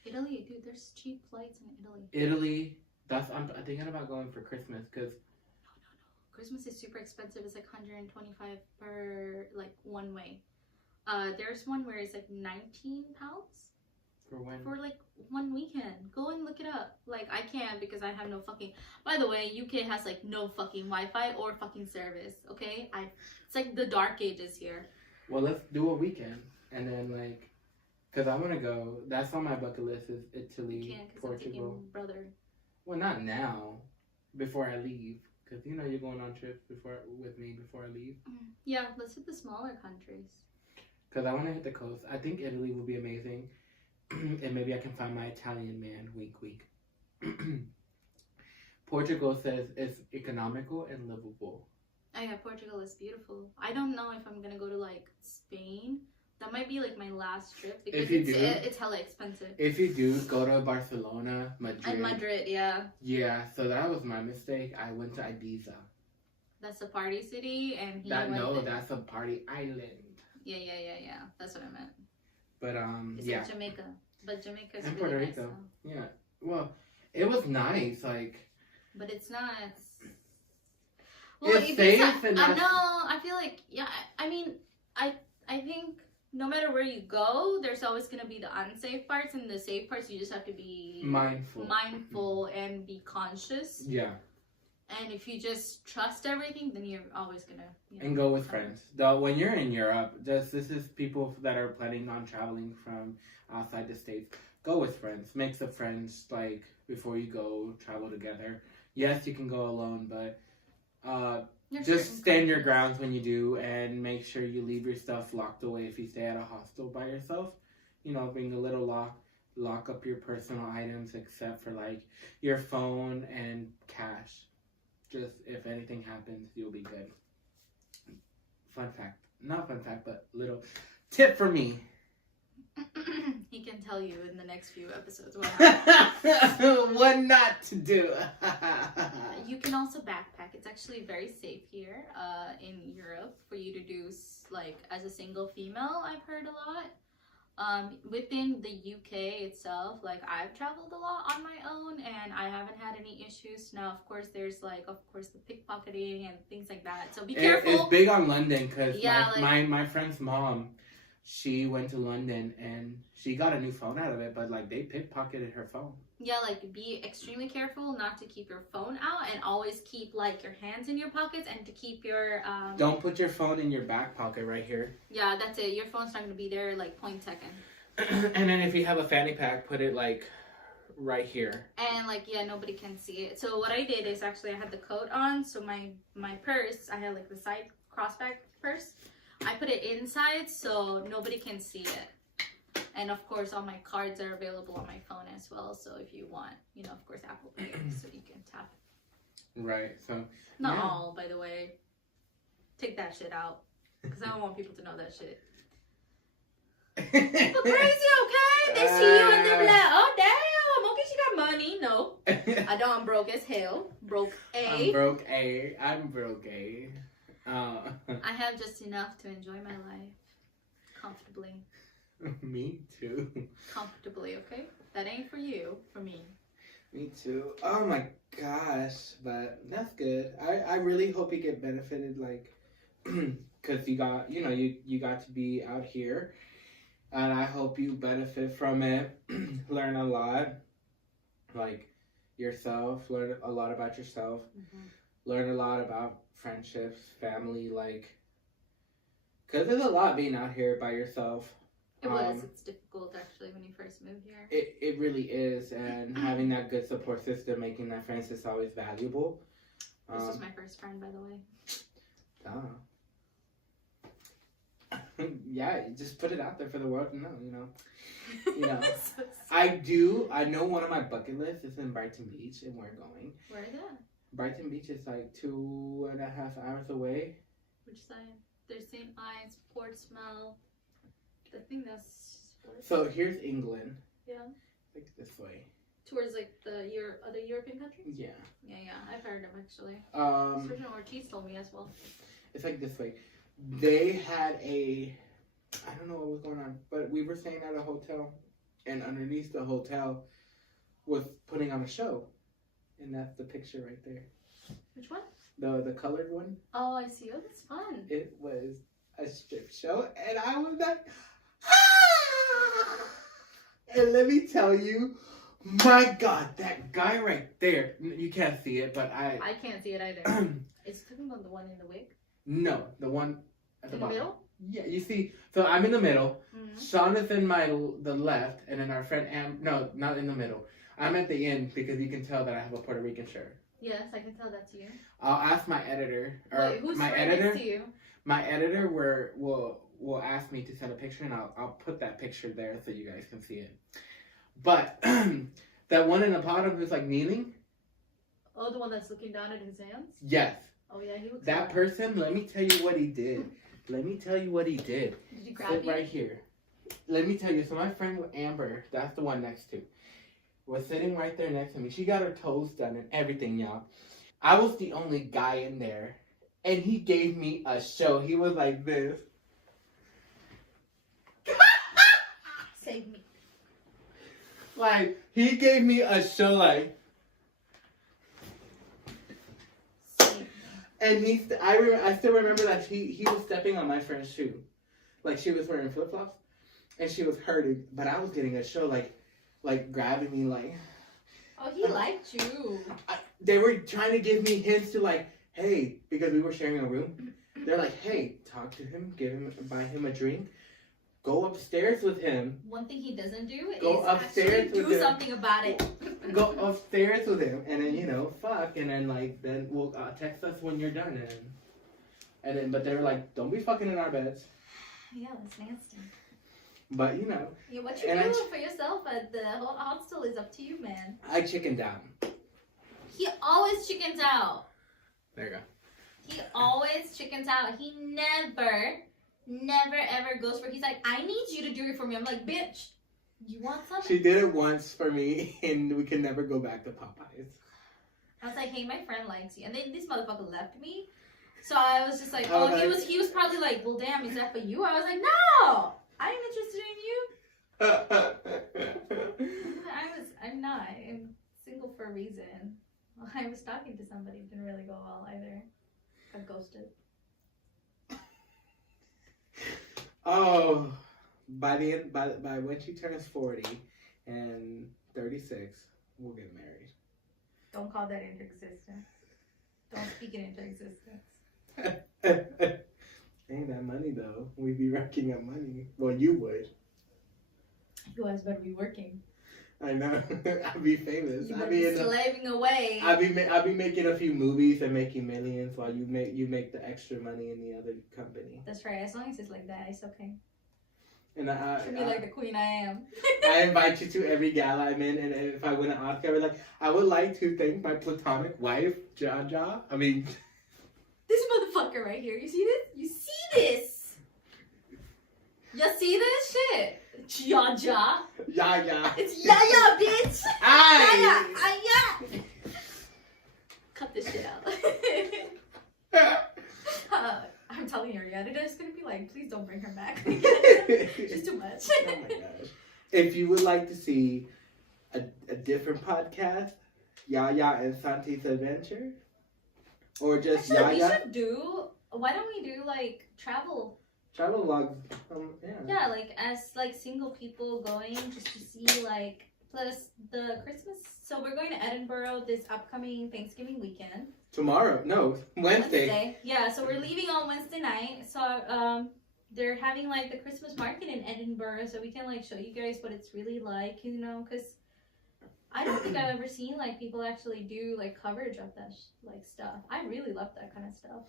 Italy, dude. There's cheap flights in Italy. Italy. I'm thinking about going for Christmas because. Christmas is super expensive. It's like $125 per like one way. There's one where it's like £19 for when? For like one weekend. Go and look it up. Like I can't because I have no fucking. By the way, UK has like no fucking Wi-Fi or fucking service. Okay, it's like the dark ages here. Well, let's do a weekend and then like, cause I want to go. That's on my bucket list is Italy, you can't, 'cause Portugal. I'm taking brother. Well, not now. Before I leave. Because, you know, you're going on trips with me before I leave. Yeah, let's hit the smaller countries. Because I want to hit the coast. I think Italy will be amazing. And maybe I can find my Italian man. Wink, wink. Portugal says it's economical and livable. Oh, yeah, Portugal is beautiful. I don't know if I'm going to go to, like, Spain. That might be, like, my last trip. Because it's hella expensive. If you do, go to Barcelona, Madrid. And Madrid, yeah. Yeah, so that was my mistake. I went to Ibiza. That's a party city, and that's a party island. Yeah. That's what I meant. But, it's yeah. Like Jamaica. But Jamaica's and really Puerto nice, Rico. so. Yeah. Well, it was nice, like... But it's not... Well, it's safe and... No, I feel like... Yeah, I mean, I think... No matter where you go, there's always going to be the unsafe parts, and the safe parts you just have to be mindful and be conscious. Yeah. And if you just trust everything, then you're always going to... and go with friends. Though when you're in Europe, this is people that are planning on traveling from outside the States. Go with friends. Make some friends, like, before you go, travel together. Yes, you can go alone, but... just stand your grounds when you do and make sure you leave your stuff locked away if you stay at a hostel by yourself. You know, bring a little lock up your personal items except for like your phone and cash. Just if anything happens, you'll be good. Fun fact. Not fun fact, but little tip for me. He can tell you in the next few episodes what not to do. You can also backpack. It's actually very safe here in Europe for you to do like as a single female. I've heard a lot. Within the UK itself, like I've traveled a lot on my own and I haven't had any issues. Now, of course, there's like, of course, the pickpocketing and things like that. So be careful. It's big on London because yeah, my friend's mom, she went to London and she got a new phone out of it, but like they pickpocketed her phone. Yeah, like be extremely careful not to keep your phone out and always keep like your hands in your pockets and to keep your Don't put your phone in your back pocket right here. Yeah, that's it. Your phone's not gonna be there like point second. And then if you have a fanny pack, put it like right here. And like yeah, nobody can see it. So what I did is actually I had the coat on, so my purse, I had like the side crossback purse. I put it inside so nobody can see it. And of course, all my cards are available on my phone as well. So if you want, you know, of course, Apple Pay, so you can tap it. Right. So not all, by the way. Take that shit out, because I don't want people to know that shit. People crazy, okay? They see you and they're like, oh damn, okay, she got money. No, I don't. I'm broke as hell. Broke A. I'm broke A. I'm broke A. I have just enough to enjoy my life comfortably. Me too. Comfortably, okay? That ain't for you, for me. Me too. Oh my gosh, but that's good. I really hope you get benefited, like, because you got, you know, you got to be out here, and I hope you benefit from it, learn a lot, like, yourself, learn a lot about yourself, learn a lot about friendships, family, like, because there's a lot being out here by yourself. It was. It's difficult, actually, when you first moved here. It really is, and having that good support system, making that friends is always valuable. This was my first friend, by the way. Yeah, just put it out there for the world to know, you know. So I know one of my bucket lists is in Brighton Beach, and we're going. Where is that? Brighton Beach is like 2.5 hours away. Which side? There's St. Ives, Portsmouth. I think that's... So here's England. Yeah. Like this way. Towards like the other European countries? Yeah. Yeah, I've heard them actually. Sergeant Ortiz told me as well. It's like this way. They had I don't know what was going on, but we were staying at a hotel, and underneath the hotel was putting on a show. And that's the picture right there. Which one? The colored one. Oh, I see. Oh, that's fun. It was a strip show, and I was like, and let me tell you, my God, that guy right there, you can't see it, but I can't see it either. Is he talking about the one in the wig? No, the one at the bottom. Middle? Yeah, you see, so I'm in the middle, Sean is in the left, and then our friend no, not in the middle. I'm at the end because you can tell that I have a Puerto Rican shirt. Yes, I can tell that to you. I'll ask my editor. Wait, who's my editor? Next to you? My editor will ask me to send a picture, and I'll put that picture there so you guys can see it. But that one in the bottom who's like kneeling. Oh, the one that's looking down at his hands? Yes. Oh yeah, he looks. That person. Let me tell you what he did. Let me tell you what he did. Did he grab you? Right here. Let me tell you. So my friend Amber, that's the one next to, was sitting right there next to me. She got her toes done and everything, y'all. I was the only guy in there, and he gave me a show. He was like this. Save me. Like, he gave me a show, like. Save me. And I still remember that he was stepping on my friend's shoe. Like, she was wearing flip-flops, and she was hurting, but I was getting a show, like grabbing me, like. Oh, he liked you. They were trying to give me hints to, like, hey, because we were sharing a room. They're like, hey, talk to him, buy him a drink, go upstairs with him. One thing he doesn't do go is upstairs actually do something about it. Go upstairs with him, and then fuck, and then we'll text us when you're done, and then but they were like, don't be fucking in our beds. Yeah, that's nasty. But yeah, what you doing for yourself at the hostel is up to you, man. I chickened out. He always chickens out. There you go. He always chickens out. He never ever goes for. He's like, I need you to do it for me. I'm like, bitch, you want something? She did it once for me, and we can never go back to Popeyes. I was like, hey, my friend likes you. And then this motherfucker left me. So I was just like, oh, he was probably like, well, damn, is that for you? I was like, no, I'm interested in you. I'm not. I'm single for a reason. Well, I was talking to somebody, it didn't really go well either. Got ghosted. Oh, by when she turns 40 and 36, we'll get married. Don't call that into existence. Don't speak it into existence. Ain't that money though? We'd be racking up money. Well, you would. You guys better be working. I know. I'd be famous. I'd be slaving away. I'd be making a few movies and making millions while you make the extra money in the other company. That's right. As long as it's like that, it's okay. And treat me like the queen I am. I invite you to every gala I'm in, and if I win an Oscar, I'd be like, I would like to thank my platonic wife, Jaja. I mean, this motherfucker right here. You see this? You see this? You see this shit? Jaja. Yaya. It's Yaya, bitch. Aye. Yaya. Cut this shit out. I'm telling your editor's gonna be like, please don't bring her back. She's too much. Oh my gosh. If you would like to see a different podcast, Yaya and Santi's Adventure, or just actually, Yaya. We should do. Why don't we do like travel vlogs? Yeah, like as like single people going just to see like plus the Christmas. So we're going to Edinburgh this upcoming Thanksgiving weekend. Tomorrow? No, Wednesday. Yeah, so we're leaving on Wednesday night. So they're having like the Christmas market in Edinburgh, so we can like show you guys what it's really like, you know, because I don't think I've ever seen like people actually do like coverage of that like stuff. I really love that kind of stuff.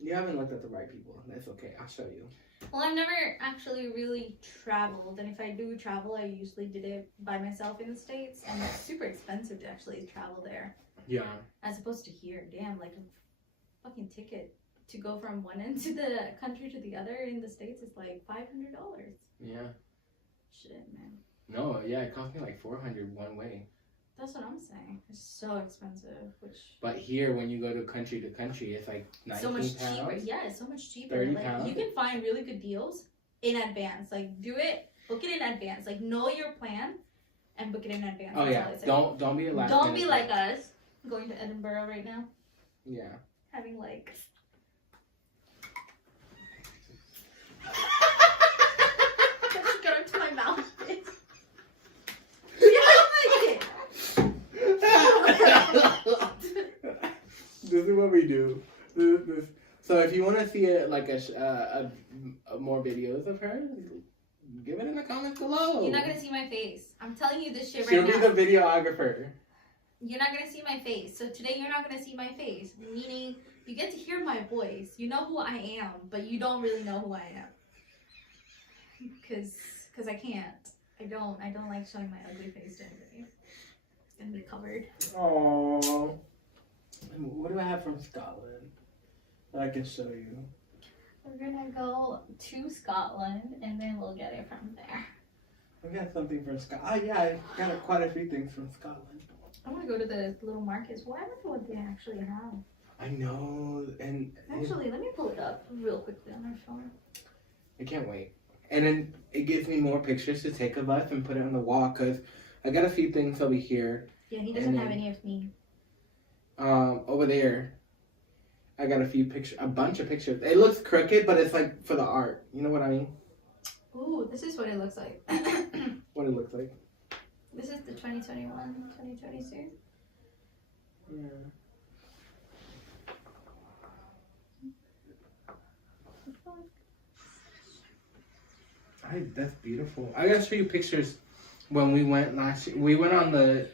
You haven't looked at the right people. That's okay. I'll show you. Well, I've never actually really traveled, and if I do travel, I usually did it by myself in the States, and it's super expensive to actually travel there. Yeah. As opposed to here, damn, like a fucking ticket to go from one end to the country to the other in the States is like $500. Yeah. Shit, man. No, yeah, it cost me like $400 one way. That's what I'm saying. It's so expensive. But here, when you go to country, it's like 19 so much pounds. cheaper. Yeah, it's so much cheaper. 30 like pounds. you can find really good deals in advance. Like book it in advance. Like know your plan and book it in advance. Oh yeah, don't be a last Don't be like us going to Edinburgh right now. Yeah. Having like. Let's go into my mouth. This is what we do. This. So if you want to see it like more videos of her, give it in the comments below. You're not gonna see my face. I'm telling you this shit right She'll now. She'll be the videographer. You're not gonna see my face. So today you're not gonna see my face. Meaning you get to hear my voice. You know who I am, but you don't really know who I am. Cause I can't. I don't like showing my ugly face to anybody. It's gonna be covered. Aww. What do I have from Scotland that I can show you? We're gonna go to Scotland and then we'll get it from there. I got something from Scotland. Oh yeah, I got quite a few things from Scotland. I want to go to the little markets. Well, I wonder what they actually have. I know, and actually, let me pull it up real quickly on my phone. I can't wait. And then it gives me more pictures to take of us and put it on the wall because I got a few things over here. Yeah, he doesn't have any of me. Over there, I got a bunch of pictures. It looks crooked, but it's like for the art. You know what I mean? Ooh, this is what it looks like. What it looks like. This is the 2021, 2022. Yeah. That's beautiful. I gotta show you pictures when we went last year. We went on the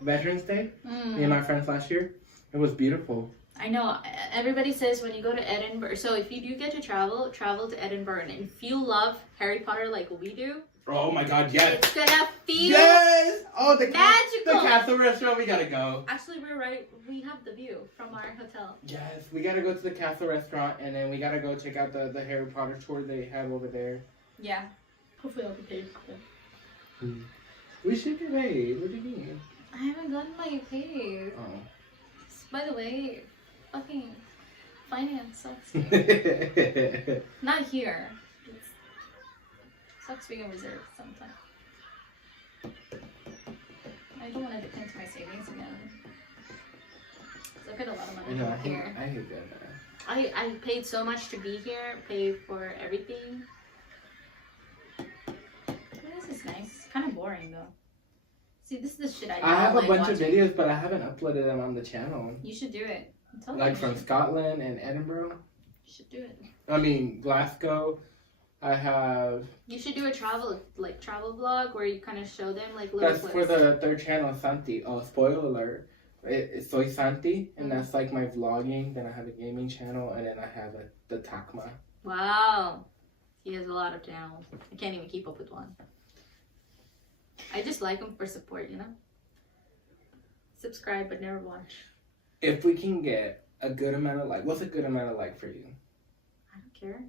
Veterans Day, me and my friends last year. It was beautiful. I know. Everybody says when you go to Edinburgh, so if you do get to travel to Edinburgh. And if you love Harry Potter like we do, oh my god, yes. It's gonna feel the magical. The castle restaurant, we gotta go. Actually, we're right. We have the view from our hotel. Yes, we gotta go to the castle restaurant and then we gotta go check out the Harry Potter tour they have over there. Yeah. Hopefully I'll be paid. We should get paid. What do you mean? I haven't gotten my pay. Oh. By the way, fucking finance sucks. Not here. It sucks being a reserve sometimes. I don't want to dip into my savings again. I paid a lot of money here. I hate that. I paid so much to be here, paid for everything. This is nice. It's kind of boring though. See, this is the shit I have like a bunch watching. of videos, but I haven't uploaded them on the channel. You should do it. Like from Scotland and Edinburgh. You should do it. I mean, Glasgow. I have. You should do a travel vlog where you kind of show them like little That's clips. for the third channel, Santi. Oh, spoiler alert. It's Soy Santi, and that's like my vlogging. Then I have a gaming channel, and then I have the Takma. Wow. He has a lot of channels. I can't even keep up with one. I just like him for support, you know? Subscribe, but never watch. If we can get a good amount of like, what's a good amount of like for you? I don't care.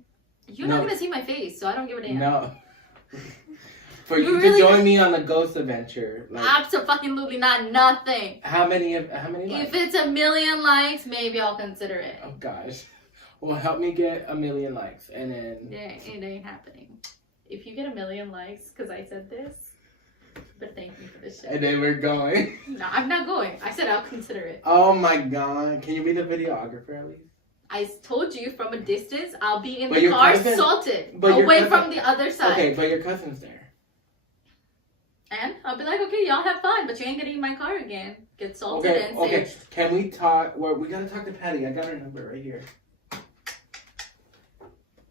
You're not gonna see my face, so I don't give a damn. No. For you really to join me on the ghost adventure. Like, absolutely not. Nothing. How many likes? If it's 1 million likes, maybe I'll consider it. Oh gosh. Well, help me get 1 million likes, and then. Yeah, it ain't happening. If you get 1 million likes, because I said this, but thank you for this shit. And then we're going. No, I'm not going. I said I'll consider it. Oh my god! Can you be the videographer at least? I told you from a distance, I'll be in the car, salted, but away from the other side. Okay, but your cousin's there. And I'll be like, okay, y'all have fun, but you ain't getting in my car again. Get salted and Okay, saved. can we talk? Well, we gotta talk to Patty. I got her number right here.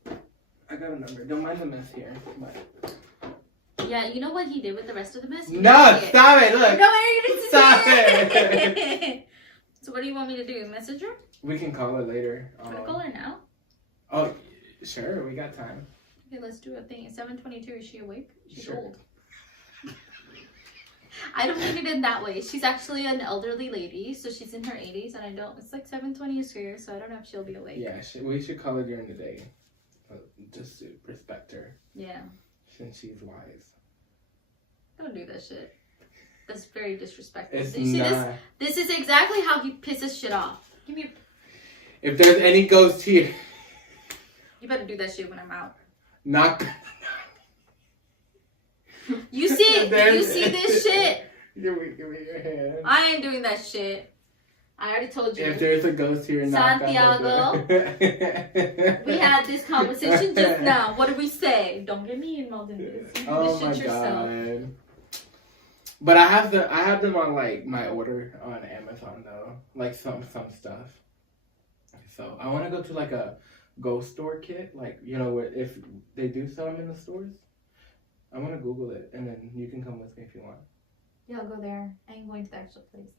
I got a number. Don't mind the mess here. But... Yeah, you know what he did with the rest of the mess? No, stop it! Look, stop it! So what do you want me to do? Message her? We can call her later. Want to call her now? Oh, sure. We got time. Okay, let's do a thing. 7:22. Is she awake? She's sure. old. I don't mean it in that way. She's actually an elderly lady, so she's in her 80s, and I don't. It's like 7:20 here, so I don't know if she'll be awake. Yeah, we should call her during the day, just to respect her. Yeah. Since she's wise. Don't do that shit. That's very disrespectful. It's you see not. This is exactly how he pisses shit off. Give me. If there's any ghost here. You better do that shit when I'm out. Not. You see this shit? Give me your hand. I ain't doing that shit. I already told you. If there's a ghost here, Santiago, we had this conversation just now. What did we say? Don't get me involved in this. You do oh this shit my yourself. god! But I have them on like my order on Amazon though, like some stuff. So I want to go to like a ghost store kit, like you know what if they do sell them in the stores. I want to Google it, and then you can come with me if you want. Yeah, I'll go there. I ain't going to the actual place.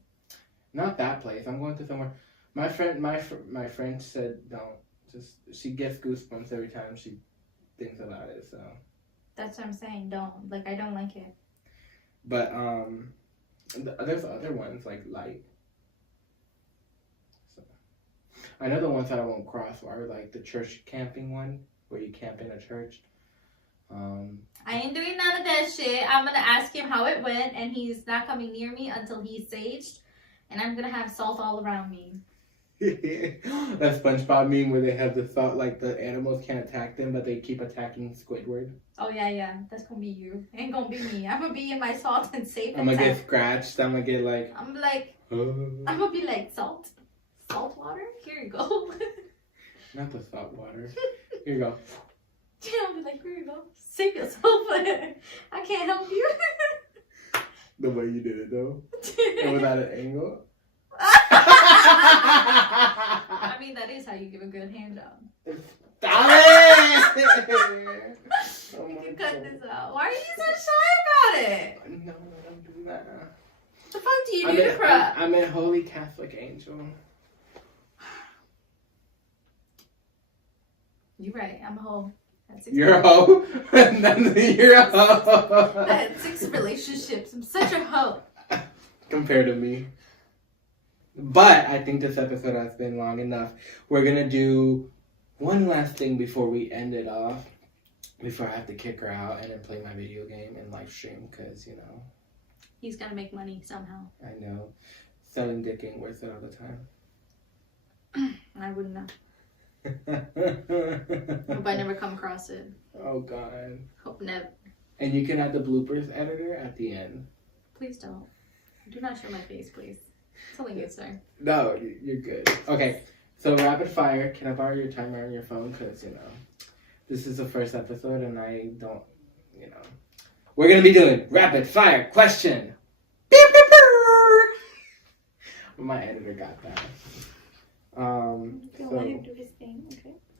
Not that place. I'm going to somewhere. My friend said don't. Just she gets goosebumps every time she thinks about it. So. That's what I'm saying. Don't I don't like it. But there's other ones like Light. So I know the ones that I won't cross are like the church camping one where you camp in a church. I ain't doing none of that shit. I'm gonna ask him how it went, and he's not coming near me until he's saged, and I'm gonna have salt all around me. That SpongeBob meme where they have the thought like the animals can't attack them, but they keep attacking Squidward. Oh yeah, that's gonna be you. Ain't gonna be me. I'm gonna be in my salt and safe. I'm gonna get scratched. I'm gonna get like. I'm gonna be like salt water. Here you go. Not the salt water. Here you go. I'll be like, here you go. Save yourself. I can't help you. The way you did it though. And without an angle. I mean, that is how you give a good hand job. Stop it! Oh you can cut this out. Why are you so shy about it? No, don't do that. The fuck do you do to crap? I'm a holy Catholic angel. You're right. I'm a hoe. You're a hoe? You're a hoe. I had 6 relationships. I'm such a hoe. Compared to me. But I think this episode has been long enough. We're going to do one last thing before we end it off. Before I have to kick her out and then play my video game and live stream. Because, you know. He's gonna make money somehow. I know. Selling dick ain't worth it all the time. I wouldn't know. Hope I never come across it. Oh, God. Hope never. And you can add the bloopers editor at the end. Please don't. Do not show my face, please. It's only good, sir. No, you're good. Okay, so rapid fire. Can I borrow your timer on your phone? Because, this is the first episode and I don't, We're going to be doing rapid fire question. My editor got that.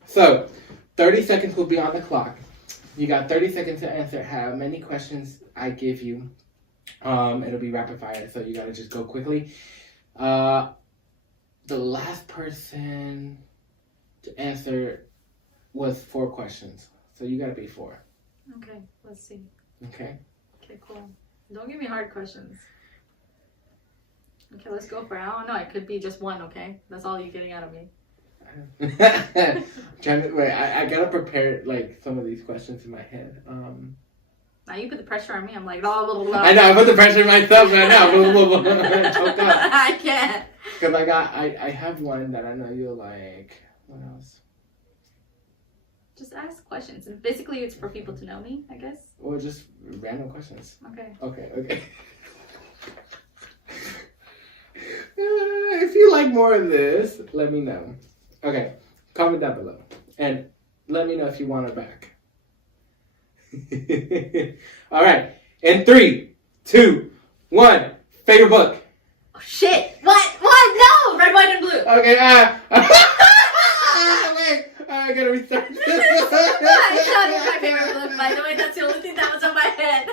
So, 30 seconds will be on the clock. You got 30 seconds to answer how many questions I give you. It'll be rapid fire, so you gotta just go quickly. The last person to answer was 4 questions, so you gotta be 4. Okay, let's see. Okay. Okay, cool. Don't give me hard questions. Okay, let's go for it. I don't know. It could be just 1. Okay, that's all you're getting out of me. I gotta prepare some of these questions in my head. Now you put the pressure on me. I'm like, blah, blah, blah. I know, I put the pressure on myself right now. Choked up. I can't. Because I have one that I know you'll like. What else? Just ask questions. And basically, it's for people to know me, I guess. Or just random questions. Okay. If you like more of this, let me know. Okay, comment down below. And let me know if you want it back. All right. In 3, 2, 1. Favorite book. Oh, shit. What? No. Red, white, and blue. Okay. Wait. I gotta restart. That's not my favorite book, by the way. That's the only thing that was on my head.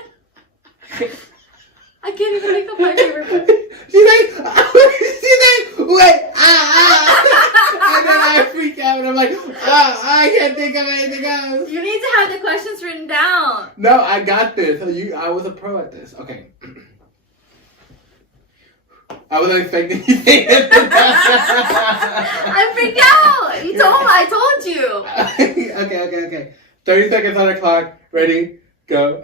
I can't even make up my favorite book. She's like, wait. And then I freak out and I'm like, I can't think of anything else. You need to have the questions written down. No, I got this. I was a pro at this. Okay. I wasn't expecting you to say it. I freaked out. I told you. Okay. 30 seconds on the clock. Ready? Go.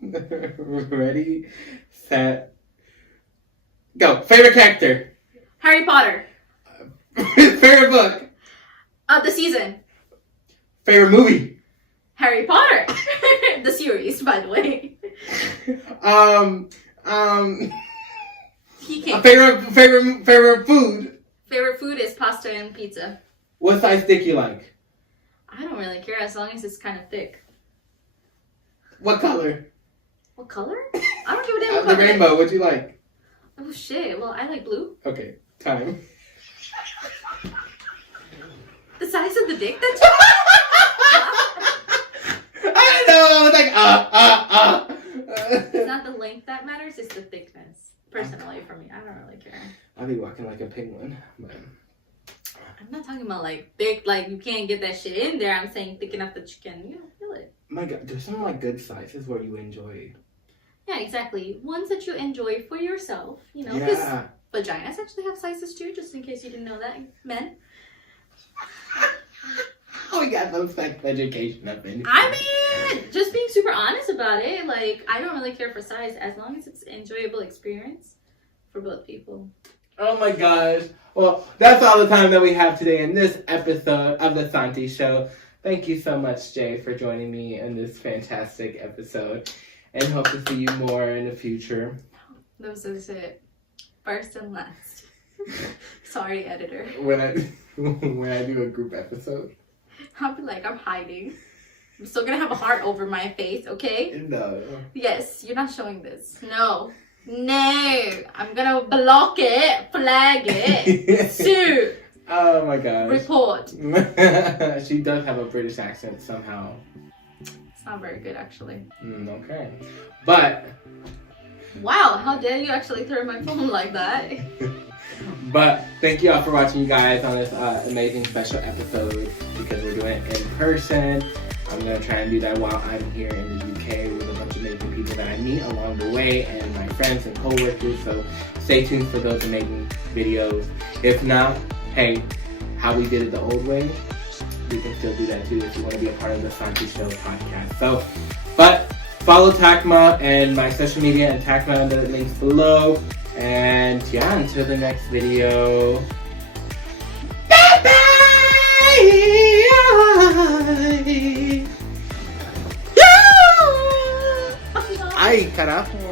Ready, set, go. Favorite character? Harry Potter. Favorite book? The season. Favorite movie? Harry Potter. The series, by the way. He can't. Favorite food? Favorite food is pasta and pizza. What size dick you like? I don't really care as long as it's kind of thick. What color? What color? I don't give a damn what color. The rainbow, what do you like? Oh shit, well I like blue. Okay, time. The size of the dick that you I know, I was like, It's not the length that matters, it's the thickness. Personally, for me, I don't really care. I'll be walking like a penguin, but... I'm not talking about thick, you can't get that shit in there. I'm saying thick enough that you can, feel it. My God, there's some good sizes where you enjoy. Yeah, exactly. Ones that you enjoy for yourself, because vaginas actually have sizes too, just in case you didn't know that, men. We got some sex education up in here. I mean, just being super honest about it, I don't really care for size as long as it's an enjoyable experience for both people. Oh my gosh. Well, that's all the time that we have today in this episode of the Santi Show. Thank you so much, Jay, for joining me in this fantastic episode. And hope to see you more in the future. This is it. First and last. Sorry, editor. When I do a group episode. I'll be I'm hiding. I'm still gonna have a heart over my face, okay? No. Yes, you're not showing this. No. I'm gonna block it, flag it, sue. Oh my gosh. Report. She does have a British accent somehow. It's not very good, actually. Okay. But... Wow, how dare you actually throw my phone like that? But thank you all for watching, you guys, on this amazing special episode, because we're doing it in person. I'm going to try and do that while I'm here in the UK with a bunch of amazing people that I meet along the way, and my friends and co-workers, so stay tuned for those amazing videos. If not, hey, how we did it the old way, we can still do that too if you want to be a part of the Santi Show podcast. So, but follow Takma and my social media and Takma in the links below. And yeah, until the next video. Bye bye! Ay, carajo.